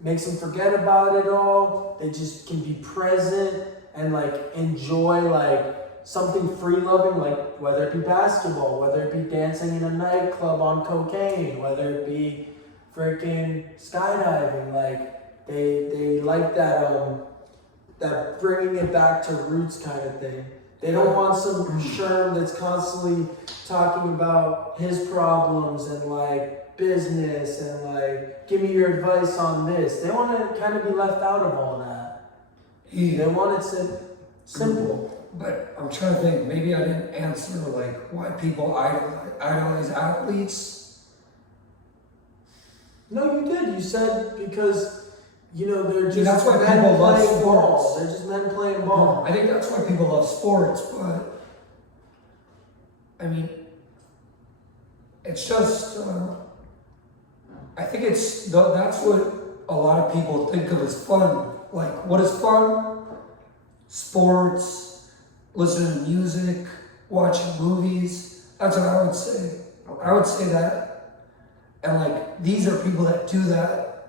makes them forget about it all, they just can be present and like enjoy like something free loving, like whether it be basketball, whether it be dancing in a nightclub on cocaine, whether it be freaking skydiving, like they like that bringing it back to roots kind of thing. They don't want some sherm that's constantly talking about his problems and like business and like give me your advice on this. They want to kind of be left out of all that. They want it simple. But I'm trying to think, maybe I didn't answer like why people idolize athletes. No, you did. You said because, you know, they're just that's why men people love playing ball. sports. They're just men playing ball. I think that's why people love sports, but I mean, it's just I think that's what a lot of people think of as fun. Like, what is fun? Sports, listening to music, watching movies. That's what I would say. Okay. I would say that. And like, these are people that do that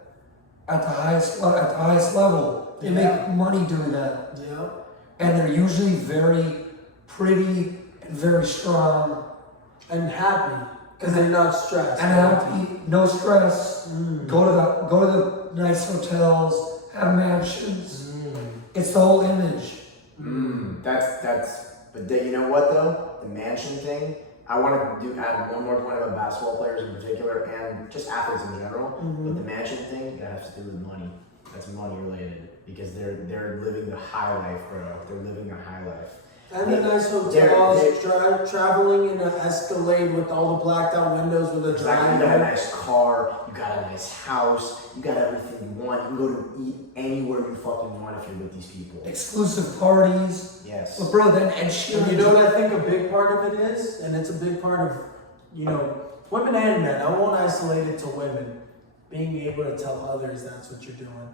at the highest level. They make money doing that. Yeah. And they're usually very pretty and very strong. And happy. Because they're not stressed. And happy, no stress. Go to the nice hotels, have mansions. It's the whole image. But you know what though? The mansion thing. I want to add one more point about basketball players in particular, and just athletes in general. But the mansion thing, that has to do with money. That's money related because they're living the high life, bro. They're living a high life. And the nice hotels, traveling in an Escalade with all the blacked out windows with a You driveway. got a nice car, you got a nice house, you got everything you want. You can go to eat anywhere you fucking want if you're with these people. Exclusive parties. Yes. But bro, then Ed Sheeran. And you know what I think a big part of it is? And it's a big part of, women and men. I won't isolate it to women. Being able to tell others that's what you're doing.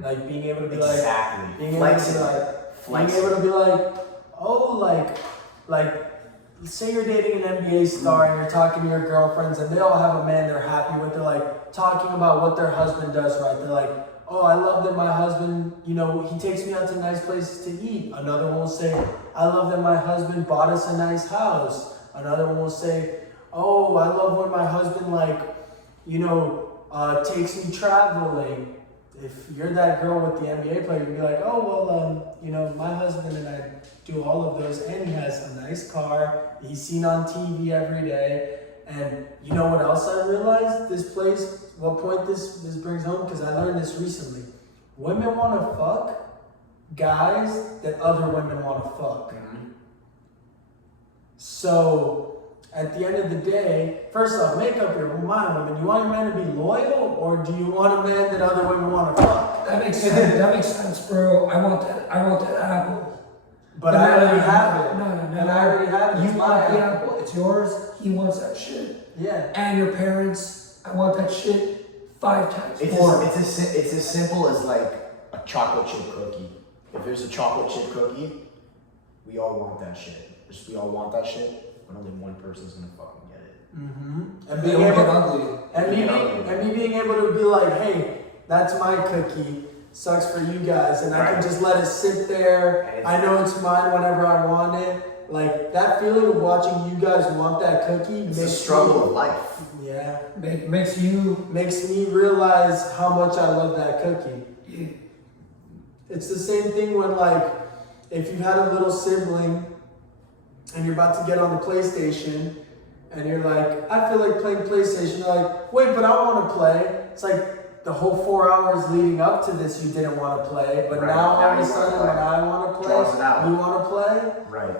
Like being able to be Exactly. being able to be like, oh, like, say you're dating an NBA star and you're talking to your girlfriends and they all have a man they're happy with. They're like talking about what their husband does right. They're like, oh, I love that my husband, he takes me out to nice places to eat. Another one will say, I love that my husband bought us a nice house. Another one will say, oh, I love when my husband takes me traveling. If you're that girl with the NBA player, you'd be like, oh, well, my husband and I do all of those, and he has a nice car, he's seen on TV every day, and you know what else I realized? What point this brings home, because I learned this recently. Women want to fuck guys that other women want to fuck. So, at the end of the day, first off, make up your mind, women. You want your man to be loyal, or do you want a man that other women want to fuck? That makes sense. That makes sense, bro. I want that apple. But I already have it. No. And I already have it. You It's my want the apple. apple. It's yours. He wants that shit. Yeah. And your parents, I want that shit 5 times It's more. it's as simple as like a chocolate chip cookie. If there's a chocolate chip cookie, we all want that shit. We all want that shit, but only one person's gonna fucking get it. And They being don't get able, ugly. and me being able to be like, hey, that's my cookie. Sucks for you guys, and I can just let it sit there. I know it's mine whenever I want it. Like that feeling of watching you guys want that cookie It's a struggle of life. Yeah, Makes me realize how much I love that cookie. It's the same thing when if you had a little sibling and you're about to get on the PlayStation and you're like, I feel like playing PlayStation. You're like, wait, but I want to play. It's like the whole 4 hours leading up to this you didn't want to play, but now all of a sudden when I want to play, you want to play? Right.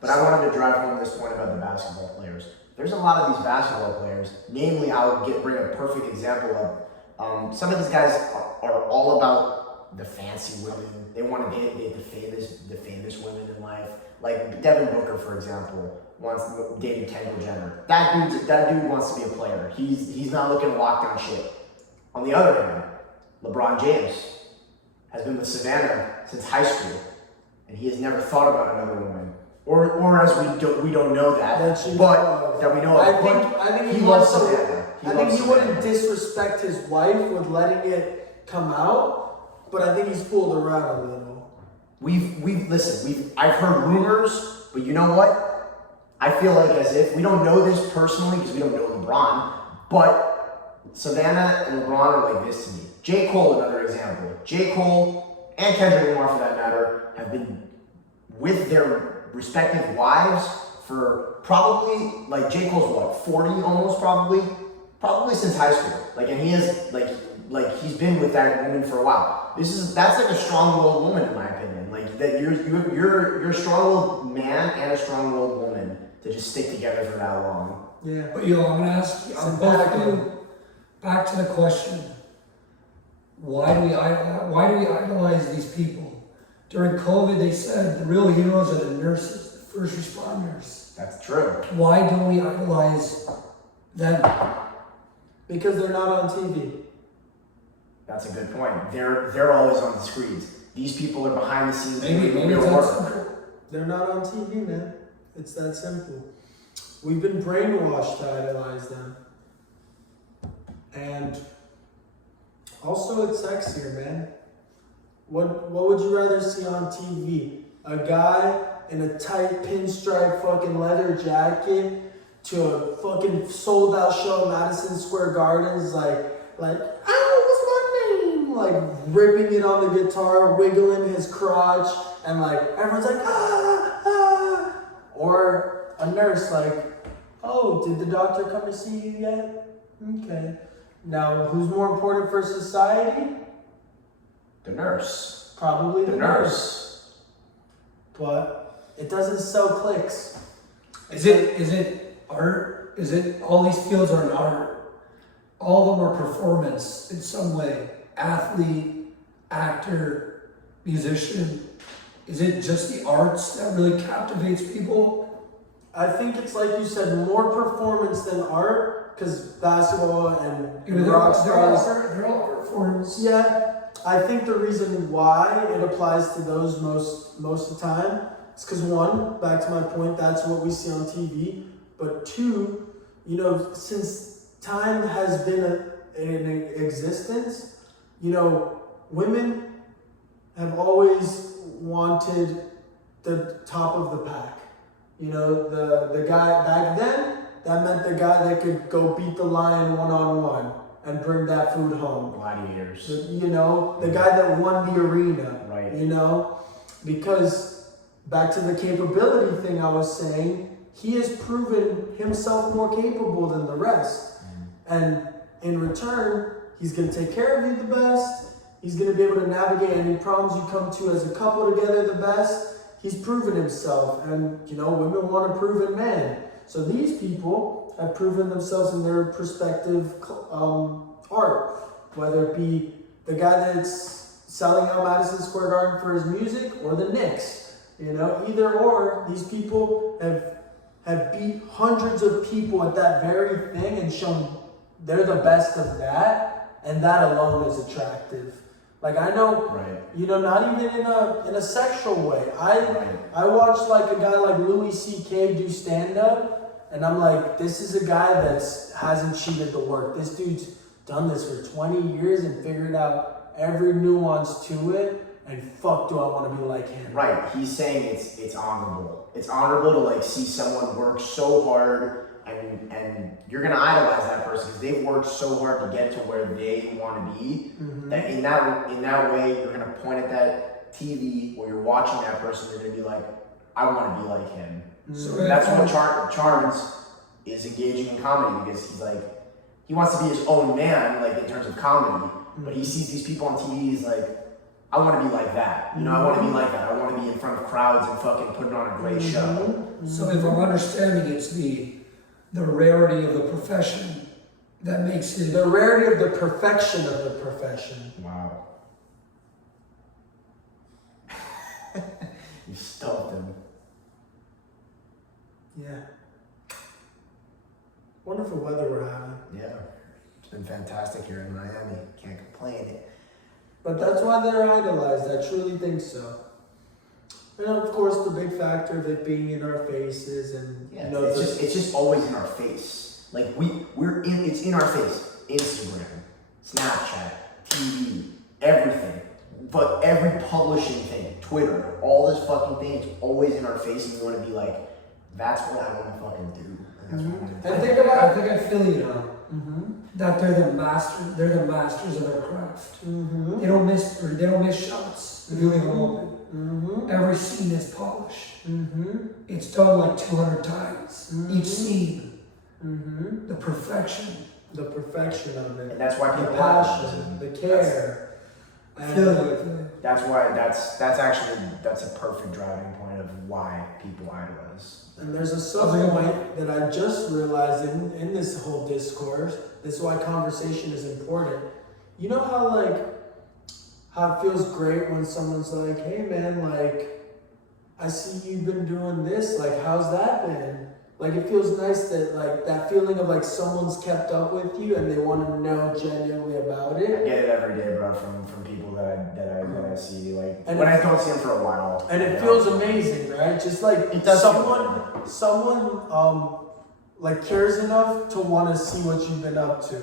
But I wanted to drive home this point about the basketball players. There's a lot of these basketball players, namely bring a perfect example of, some of these guys are all about the fancy women. They want to date the famous women in life. Like Devin Booker, for example, wants to date Kendall Jenner. That dude wants to be a player. He's not looking to lock down shit. On the other hand, LeBron James has been with Savannah since high school, and he has never thought about another woman, or as we don't know that, that we know. I think he loves Savannah. I think he wouldn't disrespect his wife with letting it come out, but I think he's fooled around a little. I've heard rumors, but you know what? I feel like as if we don't know this personally because we don't know LeBron, but Savannah and LeBron are like this to me. J. Cole, another example. J. Cole and Kendrick Lamar, for that matter, have been with their respective wives for probably, J. Cole's 40 almost, probably since high school. And he is he's been with that woman for a while. That's like a strong-willed woman, in my opinion. That you're a strong-willed man and a strong-willed woman to just stick together for that long. Yeah. But I'm gonna ask you, back to the question: why do we idolize these people? During COVID, they said the real heroes are the nurses, the first responders. That's true. Why don't we idolize them? Because they're not on TV. That's a good point. They're always on the screens. These people are behind the scenes Maybe doing it's real that work. simple. They're not on TV, man. It's that simple. We've been brainwashed to idolize them. And also it's sexier, man. What would you rather see on TV? A guy in a tight pinstripe fucking leather jacket to a fucking sold out show at Madison Square Gardens, like, oh, what's my name? Like ripping it on the guitar, wiggling his crotch, and like everyone's like, ah, ah. Or a nurse like, oh, did the doctor come to see you yet? Okay. Now, who's more important for society? The nurse. Probably the nurse. nurse. But it doesn't sell clicks. Is it art? Is it all these fields are in art? All of them are performance in some way. Athlete, actor, musician. Is it just the arts that really captivates people? I think it's like you said, more performance than art, because basketball and rock stars. They're all performance. Yeah, I think the reason why it applies to those most of the time is because one, back to my point, that's what we see on TV. But two, since time has been in existence, women have always wanted the top of the pack. The guy back then, that meant the guy that could go beat the lion one-on-one and bring that food home. Gladiators. The guy that won the arena. Right. Because back to the capability thing I was saying, he has proven himself more capable than the rest. And in return, he's going to take care of you the best. He's going to be able to navigate any problems you come to as a couple together the best. He's proven himself. And, women want a proven man. So these people have proven themselves in their prospective art. Whether it be the guy that's selling out Madison Square Garden for his music or the Knicks. Either or, these people have beat hundreds of people at that very thing and shown they're the best of that, and that alone is attractive. Like I know, Right. Not even in a sexual way. I watched like a guy like Louis C.K. do stand up, and I'm like, this is a guy that's hasn't cheated the work. This dude's done this for 20 years and figured out every nuance to it. And fuck, do I want to be like him? Right. He's saying it's honorable. It's honorable to see someone work so hard, and you're gonna idolize that person because they've worked so hard to get to where they want to be. Mm-hmm. That in that way, you're gonna point at that TV where you're watching that person. You're gonna be like, I want to be like him. So That's what Charms is engaging in comedy, because he's like, he wants to be his own man, like in terms of comedy, but he sees these people on TV. He's like, I want to be like that. I want to be like that. I want to be in front of crowds and fucking putting on a great show. So if I'm understanding, it's the rarity of the profession that makes it. The rarity of the perfection of the profession. Wow. You stumped him. Yeah. Wonderful weather we're having. Yeah. It's been fantastic here in Miami. Can't complain. But that's why they're idolized. I truly think so. And of course, the big factor of it being in our faces, and Yeah, it's just always in our face. Like it's in our face. Instagram, Snapchat, TV, everything. But every publishing thing, Twitter, all this fucking thing, it's always in our face, and you want to be like, that's what I want to fucking do. And that's what I want to do. I think I feel you now. Mm-hmm. That they're the masters of their craft. Mm-hmm. They don't miss shots. They leave them open. Mm-hmm. Every scene is polished. Mm-hmm. It's done like 200 times. Mhm. Each scene, Mm-hmm. the perfection. The perfection of it. And that's why The people passion, the care. I feel you. That's why that's a perfect driving point of why people idolize. And there's a sub-point that I just realized in this whole discourse. This is why conversation is important. You know how it feels great when someone's like, hey man, like, I see you've been doing this, like, how's that been? Like it feels nice that like that feeling of like someone's kept up with you and they want to know genuinely about I it. get it every day, bro, from people that I see. Like And when I don't see them for a while. And you it know? feels amazing, right? Just like It does someone like cares enough to want to see what you've been up to.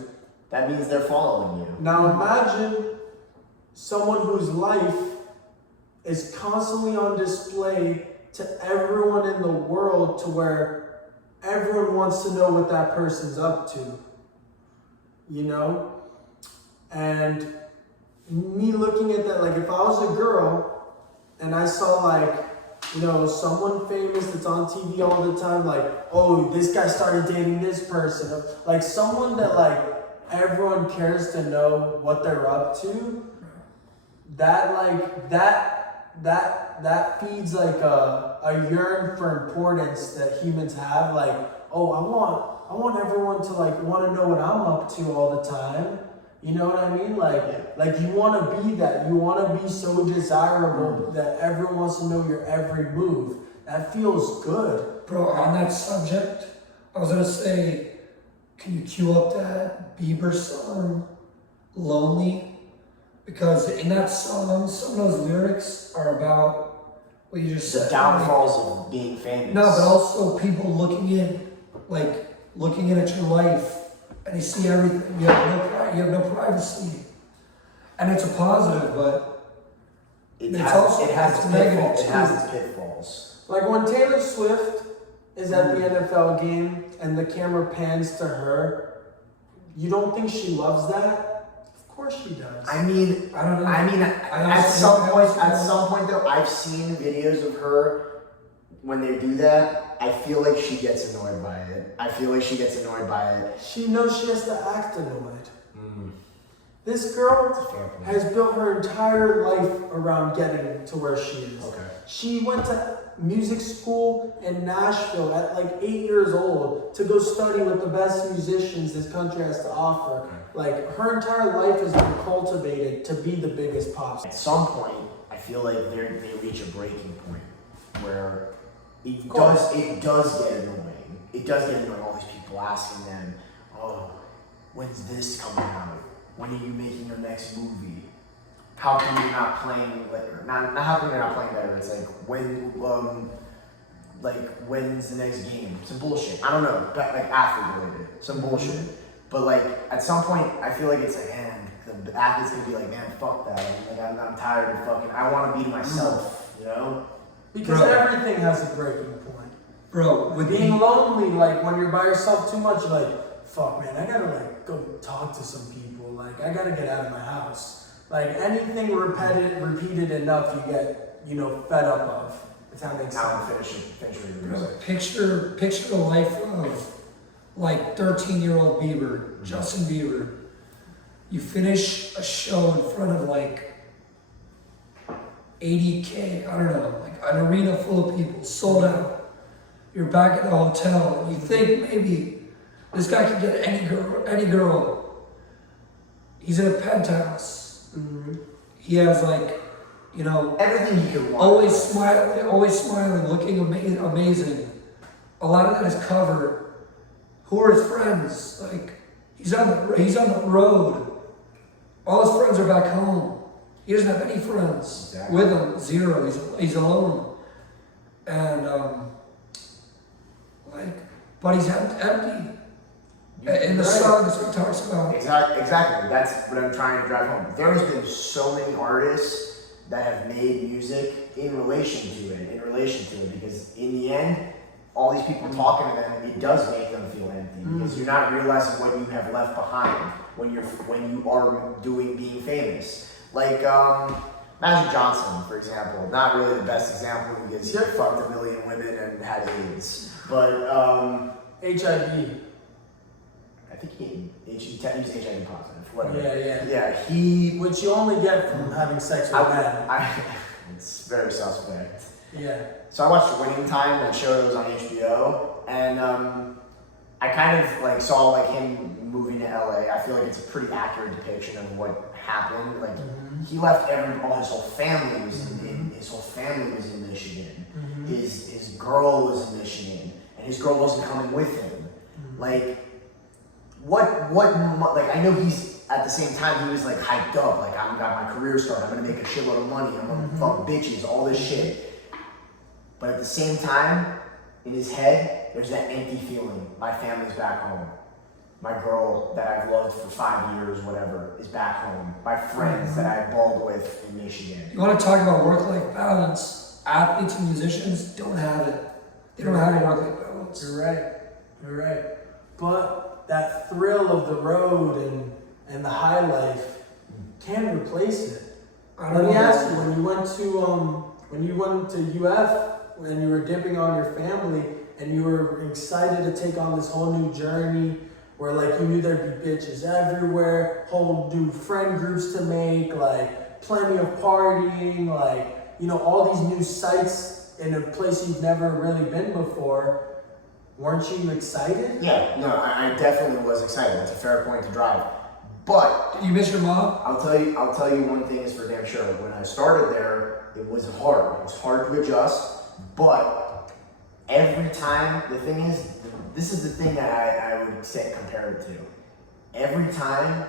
That means they're following you. Now imagine someone whose life is constantly on display to everyone in the world, to where everyone wants to know what that person's up to, you know? And me looking at that, like if I was a girl and I saw like, you know, someone famous that's on TV all the time, like, oh, this guy started dating this person, or like someone that like everyone cares to know what they're up to, that feeds like a yearn for importance that humans have. Like, oh, I want everyone to like want to know what I'm up to all the time. You know what I mean? Like you want to be that. You want to be so desirable that everyone wants to know your every move. That feels good. Bro, on that subject, I was gonna say, can you cue up that Bieber song, Lonely? Because in that song, some of those lyrics are about what you just The said. downfalls of being famous. No, but also people looking in at your life, and they see everything. You have no privacy, and it's a positive, but it it's has also- its it's negative pitfalls. It has too. its pitfalls. Like when Taylor Swift is at the NFL game and the camera pans to her, you don't think she loves that? Of course she does. I mean, I don't know. at some point though, I've seen videos of her when they do that. I feel like she gets annoyed by it. She knows she has to act annoyed. This girl Fair point. has built her entire life around getting to where she is. Okay. She went to music school in Nashville at like 8 years old to go study with the best musicians this country has to offer. Like her entire life has been cultivated to be the biggest pop star. At some point, I feel like they reach a breaking point where it does get annoying. It does get annoying. All these people asking them, "Oh, when's this coming out? When are you making your next movie? How come you're not playing better? Not how come you're not playing better. It's like when's the next game? Some bullshit. I don't know, like athlete related, some bullshit. But like at some point, I feel like it's like, man, the athlete's gonna be like, man, fuck that. I'm tired of fucking. I want to be myself, you know? Because Bro. everything has a breaking point. Bro, with Being lonely, like when you're by yourself too much, you're like, fuck man, I gotta like go talk to some people. Like I gotta get out of my house. Like anything repeated enough, you get, you know, fed up of. If that makes Now sense. finish your Bro, music. picture the life of like 13-year-old Bieber, Justin Bieber. You finish a show in front of like 80K, I don't know, like an arena full of people, sold out. You're back at the hotel, and you think maybe this guy can get any girl. He's in a penthouse. He has like, you know, Everything you could want. always smiling, looking amazing. A lot of that is cover. Who are his friends? Like he's on the road. All his friends are back home. He doesn't have any friends Exactly. with him. Zero. He's alone. And but he's empty. In the song, that's what he talks about. Exactly. That's what I'm trying to drive home. There's been so many artists that have made music in relation to it, because in the end, all these people talking to them, it does make them feel empty, because you're not realizing what you have left behind when you are being famous. Like Magic Johnson, for example, not really the best example because he fucked 1 million women and had AIDS, but HIV. I think he was HIV positive. Whatever. Yeah. He. Which you only get from having sex with men. It's very suspect. Yeah. So I watched Winning Time, that show that was on HBO, and I kind of like saw like him moving to LA. I feel like it's a pretty accurate depiction of what happened. Like he left his whole family was in Michigan. His girl was in Michigan, and and his girl wasn't coming with him. Like, like, I know he's, at the same time, he was like hyped up, like, I'm got my career started, I'm gonna make a shitload of money, I'm gonna fuck bitches, all this shit. But at the same time, in his head, there's that empty feeling. My family's back home. My girl that I've loved for 5 years, whatever, is back home. My friends that I balled with in Michigan. You want to talk about work-life balance? Athletes and musicians don't have it. They don't have a work-life balance. You're right. But that thrill of the road and the high life can't replace it. Let me ask you, when you went to UF, when you were dipping on your family and you were excited to take on this whole new journey where like you knew there'd be bitches everywhere, whole new friend groups to make, like plenty of partying, like, you know, all these new sites in a place you've never really been before, weren't you excited? Yeah, no, I definitely was excited. That's a fair point to drive. But Did you miss your mom? I'll tell you one thing is for damn sure. When I started there, it was hard. It was hard to adjust. But every time, the thing is, this is the thing that I would say compare it to. Every time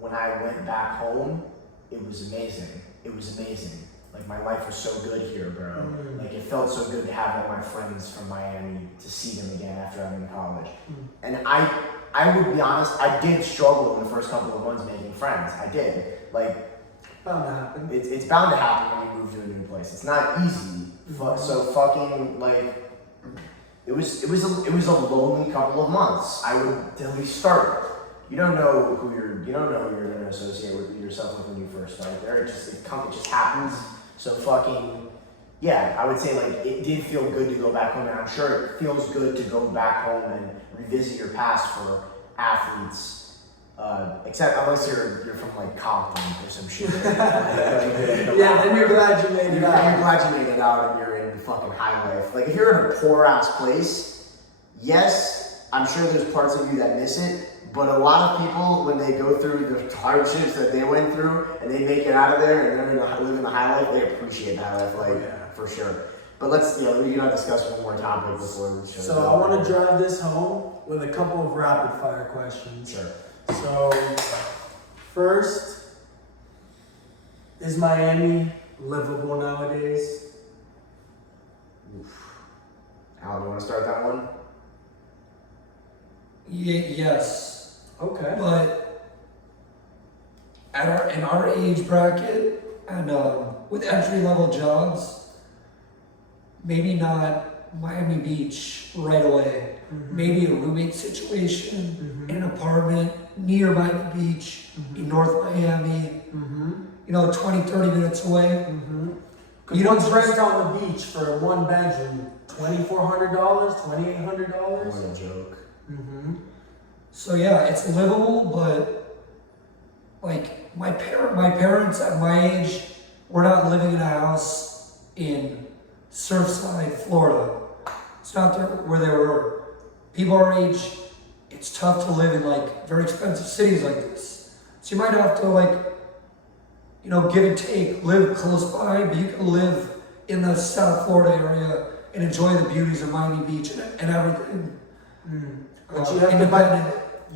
when I went back home, it was amazing. It was amazing. Like, my life was so good here, bro. Like, it felt so good to have all my friends from Miami, to see them again after I'm in college. And I would be honest, I did struggle in the first couple of months making friends. I did. Like, Bound to happen. it's bound to happen when you move to a new place. It's not easy. So fucking, like, it was a lonely couple of months. I would till we started. You don't know who you're gonna associate with yourself with when you first start there. It just happens. So fucking, yeah, I would say like it did feel good to go back home, and I'm sure it feels good to go back home and revisit your past for athletes. Except unless you're from like Compton or some shit. Yeah, then you're glad you made it out. You're glad you made it out and you're in fucking high life. Like, if you're in a poor ass place, yes, I'm sure there's parts of you that miss it, but a lot of people, when they go through the hardships that they went through and they make it out of there and they're living the high life, they appreciate that life, like, for sure. But we cannot discuss one more topic before the show. So I want to drive this home with a couple of rapid fire questions. Sure. So, first, is Miami livable nowadays? Al, do you want to start that one? Yes. Okay. But in our age bracket and with entry-level jobs, maybe not Miami Beach right away. Maybe a roommate situation in an apartment near Miami Beach in North Miami, 20, 30 minutes away. Because what's rent on the beach for one bedroom? $2,400, $2,800? What a joke. So yeah, it's livable, but like my parents at my age were not living in a house in Surfside, Florida. It's not where they were. People our age, it's tough to live in like very expensive cities like this. So you might have to give and take, live close by, but you can live in the South Florida area and enjoy the beauties of Miami Beach and everything. But you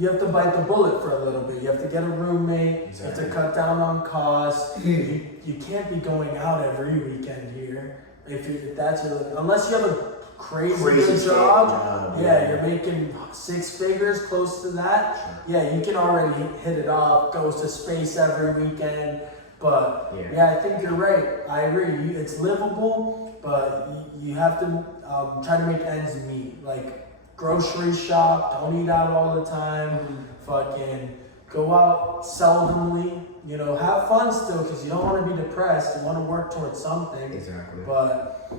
have to bite the bullet for a little bit. You have to get a roommate. Exactly. You have to cut down on costs. Mhm. You can't be going out every weekend here. If that's unless you have a crazy good job. You're making 6 figures, close to that. Yeah, you can already hit it off. Goes to space every weekend. But yeah, I think you're right. I agree. It's livable, but you have to try to make ends meet. Like, grocery shop, don't eat out all the time. Fucking go out seldomly. Have fun still, because you don't want to be depressed. You want to work towards something. Exactly. But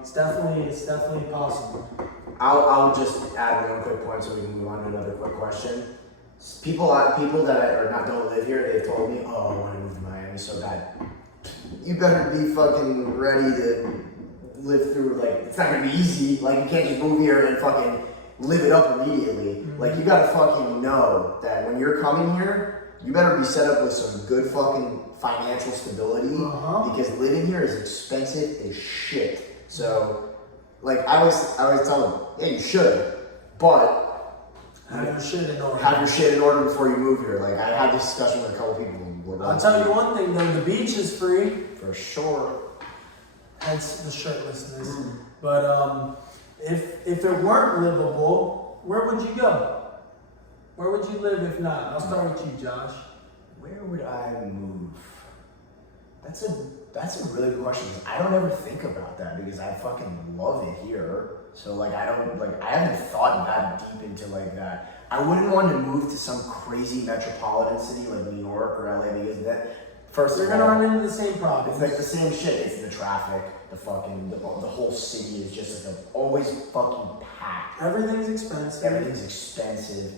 it's definitely possible. I'll just add one quick point so we can move on to another quick question. People that don't live here, they've told me, oh, I want to move to Miami so bad. You better be fucking ready to live through, like, it's not gonna be easy. Like, you can't just move here and fucking live it up immediately. Like, you gotta fucking know that when you're coming here, you better be set up with some good fucking financial stability because living here is expensive as shit. So like I always tell them, yeah, you should, but Have your shit in order. have your shit in order before you move here. Like I had this discussion with a couple people. I'll tell you one thing though, the beach is free. For sure. Hence the shirtlessness. But if it weren't livable, where would you go? Where would you live if not? I'll start with you, Josh. Where would I move? That's a really good question. I don't ever think about that because I fucking love it here. So like I haven't thought that deep into like that. I wouldn't want to move to some crazy metropolitan city like New York or LA because that first You're of gonna all, run into the same problem. it's like the same shit. It's the traffic, the whole city is just like always fucking packed. Everything's expensive. Everything's expensive.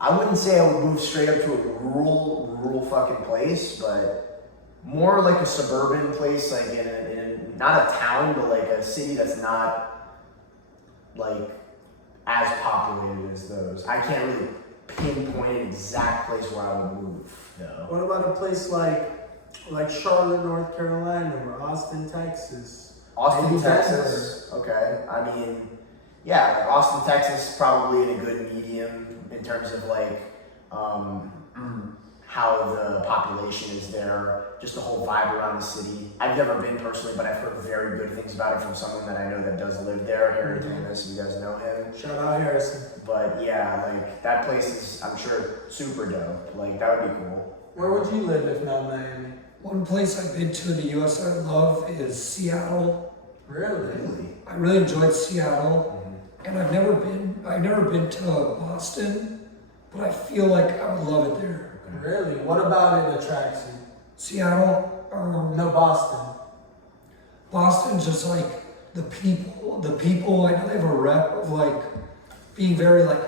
I wouldn't say I would move straight up to a rural fucking place, but more like a suburban place, like in a not a town, but like a city that's not like as populated as those. I can't really pinpoint an exact place where I would move, though. What about a place like Charlotte, North Carolina, or Austin, Texas? Austin, Maybe Texas. Okay. I mean, yeah, like Austin, Texas, probably in a good medium in terms of like how the population is there, just the whole vibe around the city. I've never been personally, but I've heard very good things about it from someone that I know that does live there, Harrington. You guys know him. Shout out Harrison. But yeah, like that place is, I'm sure, super dope. Like that would be cool. Where would you live if not Miami? One place I've been to in the U.S. I love is Seattle. Really? I really enjoyed Seattle, and I've never been to Boston, but I feel like I would love it there. Really? What about it attracts you? Seattle, No, Boston. Boston's just like the people. The people, I know they have a rep of like being very like,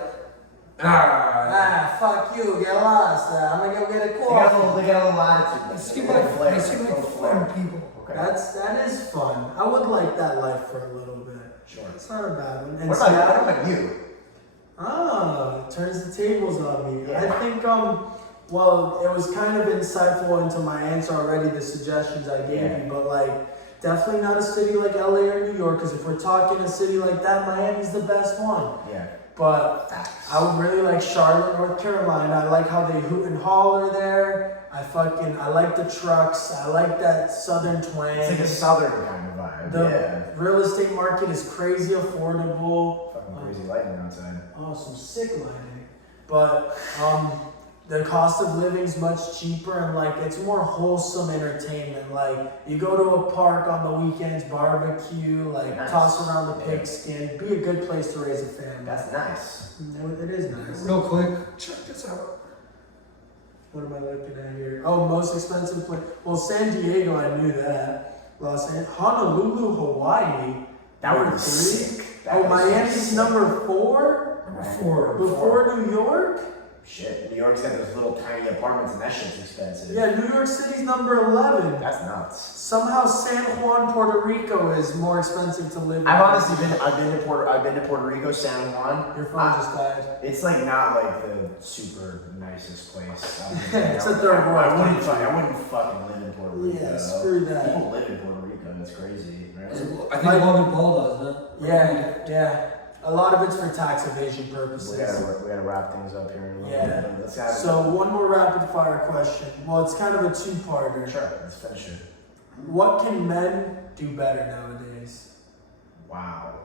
Fuck you, get lost. I'm gonna go get a They coffee. got a little attitude. they seem like fun people. Okay. That is fun. I would like that life for a little bit. Sure. It's not a bad one. And What about you? Turns the tables on me. Yeah. I think well, it was kind of insightful into my answer already, the suggestions I gave you, but like definitely not a city like LA or New York, because if we're talking a city like that, Miami's the best one. Yeah. But I would really like Charlotte, North Carolina. I like how they hoot and holler there. I like the trucks. I like that southern twang. It's like a southern kind of vibe. The real estate market is crazy affordable. Fucking crazy lighting outside. Oh, some sick lighting. But the cost of living's much cheaper and like it's more wholesome entertainment. Like you go to a park on the weekends, barbecue, like Nice. toss around the pigskin. Be a good place to raise a family. That's nice. It is nice. Real quick, check this out. What am I looking at here? Oh, most expensive place. Well, San Diego, I knew that. Los Angeles, Honolulu, Hawaii. That would number be 3. sick. That Oh, would be Miami's sick. number 4 Number 4. before New York. Shit, New York's got those little tiny apartments and that shit's expensive. Yeah, New York City's number 11. That's nuts. Somehow San Juan, Puerto Rico is more expensive to live in. I've been to Puerto Rico, San Juan. Your phone just died. It's like not like the super nicest place. It's a third world I wouldn't country. fucking live in Puerto Rico. Yeah, screw that. People live in Puerto Rico. That's crazy, right? I think Logan Paul does, huh? Yeah. A lot of it's for tax evasion purposes. We gotta wrap things up here in a little Yeah. bit. Let's have it. So one more rapid fire question. Well, it's kind of a two-parter. Sure, let's finish it. What can men do better nowadays? Wow.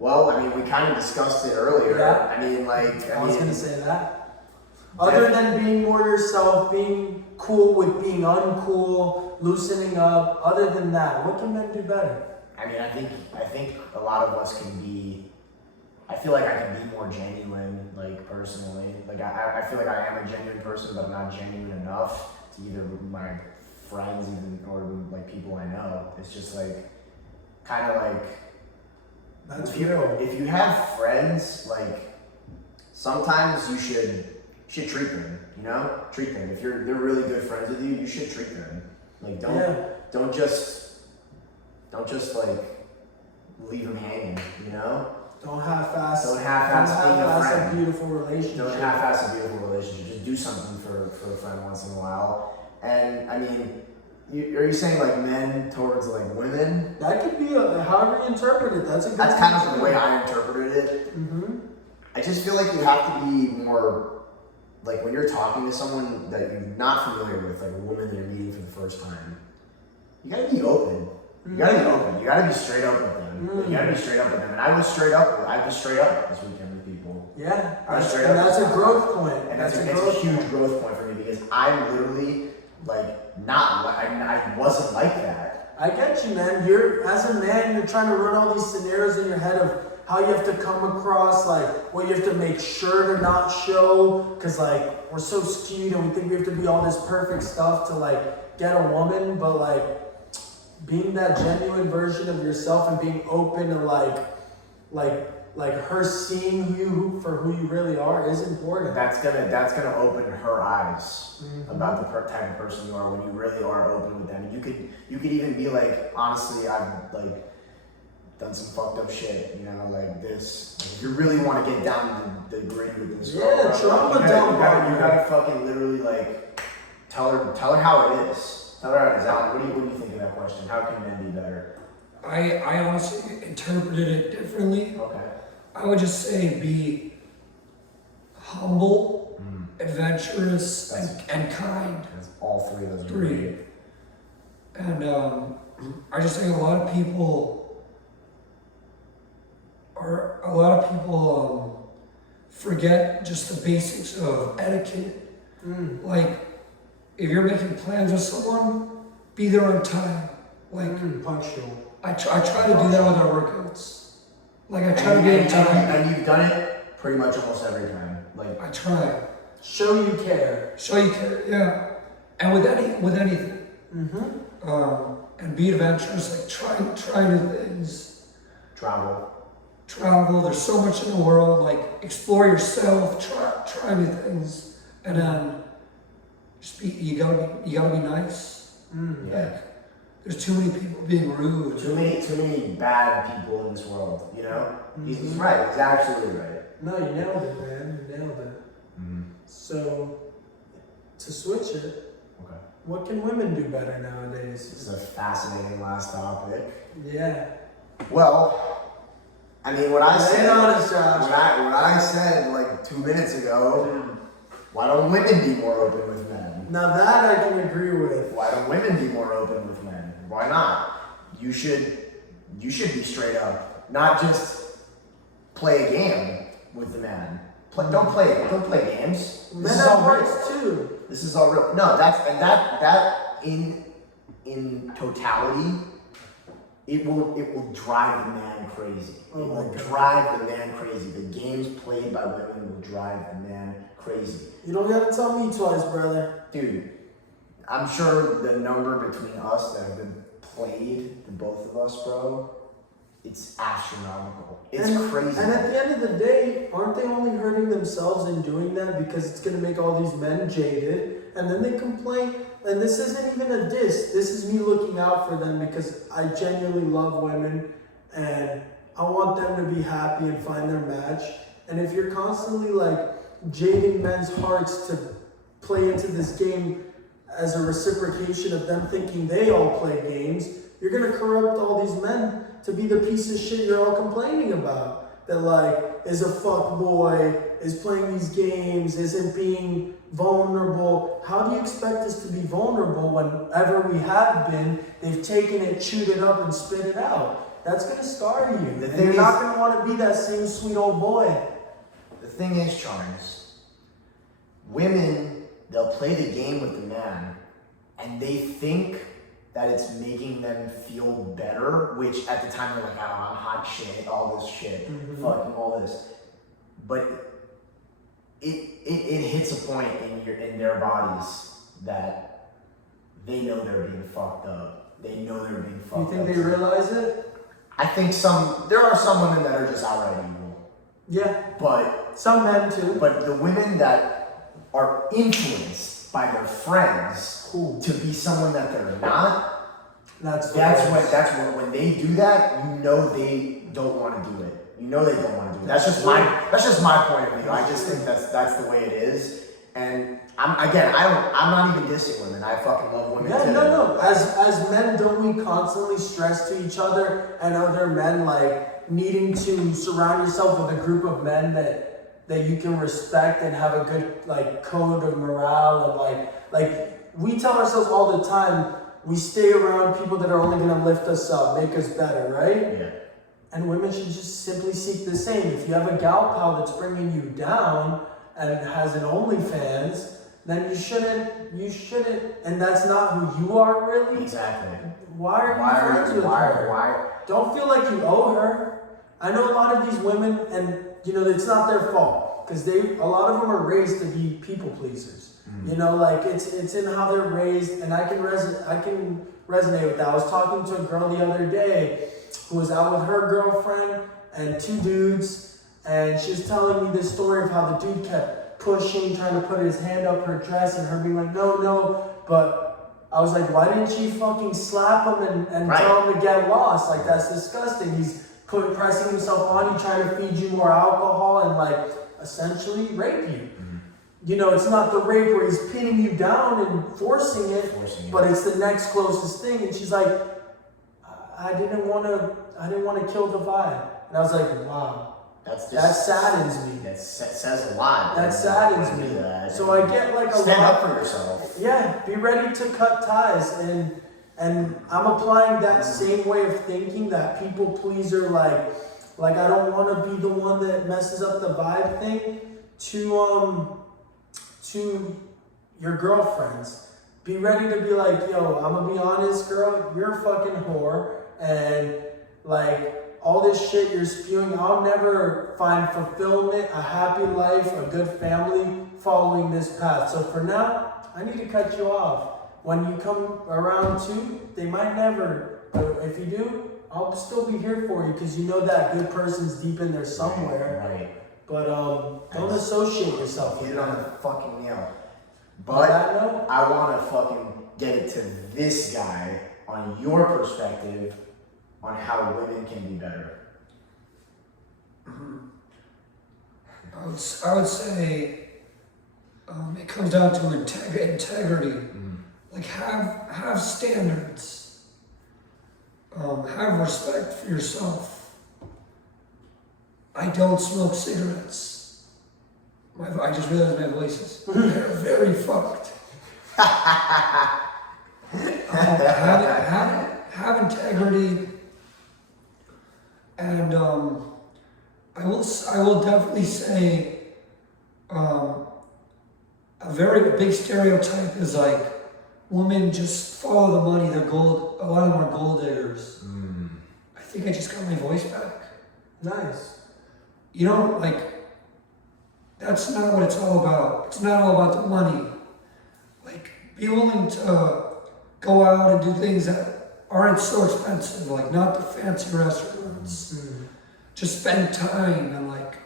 Well, I mean, we kind of discussed it earlier. Yeah. I I was gonna say that. Other than being more yourself, being cool with being uncool, loosening up. Other than that, what can men do better? I think a lot of us can be. I feel like I can be more genuine, like personally. Like I feel like I am a genuine person, but I'm not genuine enough to either my friends even or like people I know. It's just like kind of like. That's if you, real. if you have friends, like sometimes you should treat them. You know, treat them. If they're really good friends with you, you should treat them. Like don't just like leave them hanging. You know. Don't half-ass. Don't half-ass being a half-ass friend. a beautiful relationship. Don't half-ass a beautiful relationship. Just do something for a friend once in a while. And I mean, Are you saying like men towards like women? That could be however you interpret it. That's a good. That's kind of the way I interpreted it. Mm-hmm. I just feel like you have to be more, like when you're talking to someone that you're not familiar with, like a woman you're meeting for the first time, you gotta be open. You gotta be open. You gotta be straight up with them. You gotta be straight up with them. And I was straight up this weekend with people. Yeah, I was straight and up. that's a growth point. And it's a huge growth point for me because I'm literally like I wasn't like that. I get you, man. As a man, you're trying to run all these scenarios in your head of how you have to come across, like what you have to make sure to not show, because like we're so skewed and we think we have to be all this perfect stuff to like get a woman, but like being that genuine version of yourself and being open to like her seeing you for who you really are is important. That's gonna open her eyes about the type of person you are when you really are open with them. And you could even be like, honestly, I've like done some fucked up shit, you know, like this. Like, if you really want to get down to the gritty with this, Yeah, trauma dump. You gotta fucking literally like tell her how it is. Tell her how it is. Alan, what do you think of that question? How can men be better? I honestly interpreted it differently. Okay. I would just say be humble, adventurous, and kind. That's all three of those are Three. great. And I just think a lot of people forget just the basics of etiquette. Like, if you're making plans with someone, be there on time. Like, Punctual. I try to do that with our workouts. Like, I try to be on time. And you've done it pretty much almost every time. Like, I try. Show you care. Show you care, yeah. And with anything. And be adventurous, like try new things. travel. There's so much in the world, like explore yourself, try new things, and then just you gotta be nice. Yeah. There's too many people being rude. Too many bad people in this world, you know? He's right, he's absolutely right. No, you nailed it, man. You nailed it. So, to switch it, Okay. what can women do better nowadays? This is a fascinating last topic. Yeah. Well, I mean, what I Lay said, it on us, Josh. what I said like 2 minutes ago, why don't women be more open with men? Now that I can agree with. Why don't women be more open with men? Why not? You should be straight up, not just play a game with the man. Don't play games. Men This is have all hearts real. too. This is all real. No, that in totality, it will drive the man crazy. Oh It my will God. drive the man crazy. The games played by women will drive the man crazy. You don't gotta tell me twice, brother. Dude, I'm sure the number between us that have been played, the both of us, bro, it's astronomical. It's crazy. And at the end of the day, aren't they only hurting themselves in doing that because it's gonna make all these men jaded, and then they complain. And this isn't even a diss. This is me looking out for them because I genuinely love women and I want them to be happy and find their match. And if you're constantly like jading men's hearts to play into this game as a reciprocation of them thinking they all play games, you're gonna corrupt all these men to be the piece of shit you're all complaining about. That like is a fuck boy, is playing these games, isn't being vulnerable. How do you expect us to be vulnerable whenever we have been? They've taken it, chewed it up, and spit it out. That's gonna scar you. And you're not gonna want to be that same sweet old boy. The thing is, Charms, women, they'll play the game with the man, and they think that it's making them feel better, which at the time they're like, oh, I'm hot shit, all this shit, fucking all this. But it hits a point in their bodies that they know they're being fucked up. They know they're being fucked up. You think they realize it? I think there are some women that are just outright evil. Yeah. But some men too. But the women that are influenced by their friends to be someone that they're not, that's when they do that, you know they don't want to do it. You know they don't want to do it. That's just my point of view. I just think that's the way it is. And I'm not even dissing women. I fucking love women Yeah, too. no. As men, don't we constantly stress to each other and other men like needing to surround yourself with a group of men that you can respect and have a good like code of morale and like we tell ourselves all the time we stay around people that are only gonna lift us up, make us better, right? Yeah. And women should just simply seek the same. If you have a gal pal that's bringing you down and has an OnlyFans, then you shouldn't, and that's not who you are really. Exactly. Why are you friends with her? Why? Don't feel like you owe her. I know a lot of these women, and you know it's not their fault because a lot of them are raised to be people pleasers. You know, like it's in how they're raised, and I can resonate with that. I was talking to a girl the other day who was out with her girlfriend and two dudes, and she was telling me this story of how the dude kept pushing, trying to put his hand up her dress, and her being like, no, but I was like, why didn't she fucking slap him and tell him to get lost? Like, that's disgusting. He's pressing himself on you, trying to feed you more alcohol and like essentially rape you. You know, it's not the rape where he's pinning you down and forcing it, but it's the next closest thing. And she's like, I didn't want to kill the vibe. And I was like, wow, that saddens me. That says a lot. That saddens me. So I get like stand up for yourself. Yeah, be ready to cut ties, and I'm applying that same way of thinking, that people pleaser, like I don't want to be the one that messes up the vibe thing, to your girlfriends. Be ready to be like, yo, I'm gonna be honest, girl, you're a fucking whore, and like all this shit you're spewing, I'll never find fulfillment, a happy life, a good family following this path. So for now, I need to cut you off. When you come around too, they might never, but if you do, I'll still be here for you because you know that good person's deep in there somewhere. Right. But don't associate yourself with Hit it on that. the fucking nail. On But that note, I want to fucking get it to this guy on your perspective on how women can be better. I would say it comes down to integrity. Like have standards. Have respect for yourself. I don't smoke cigarettes. I just realized my voice is very fucked. Have integrity, and I will definitely say a big stereotype is like women just follow the money. They're gold. A lot of them are gold diggers. I think I just got my voice back. nice. You know, like, that's not what it's all about. It's not all about the money. Like, be willing to go out and do things that aren't so expensive, like not the fancy restaurants. Just spend time and like,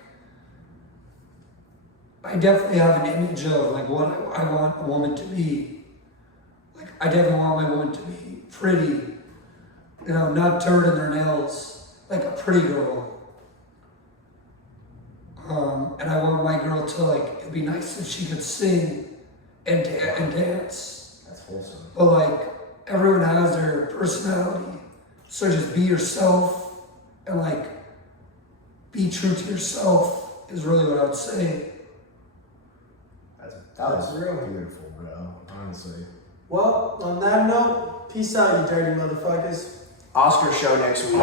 I definitely have an image of like what I want a woman to be. Like, I definitely want my woman to be pretty, you know, not dirt in their nails, like a pretty girl. And I want my girl to like, it'd be nice if she could sing and dance. That's wholesome. But like, everyone has their personality. So just be yourself and like, be true to yourself is really what I would say. That was real. beautiful, bro. Honestly. Well, on that note, peace out, you dirty motherfuckers. Oscar show next week.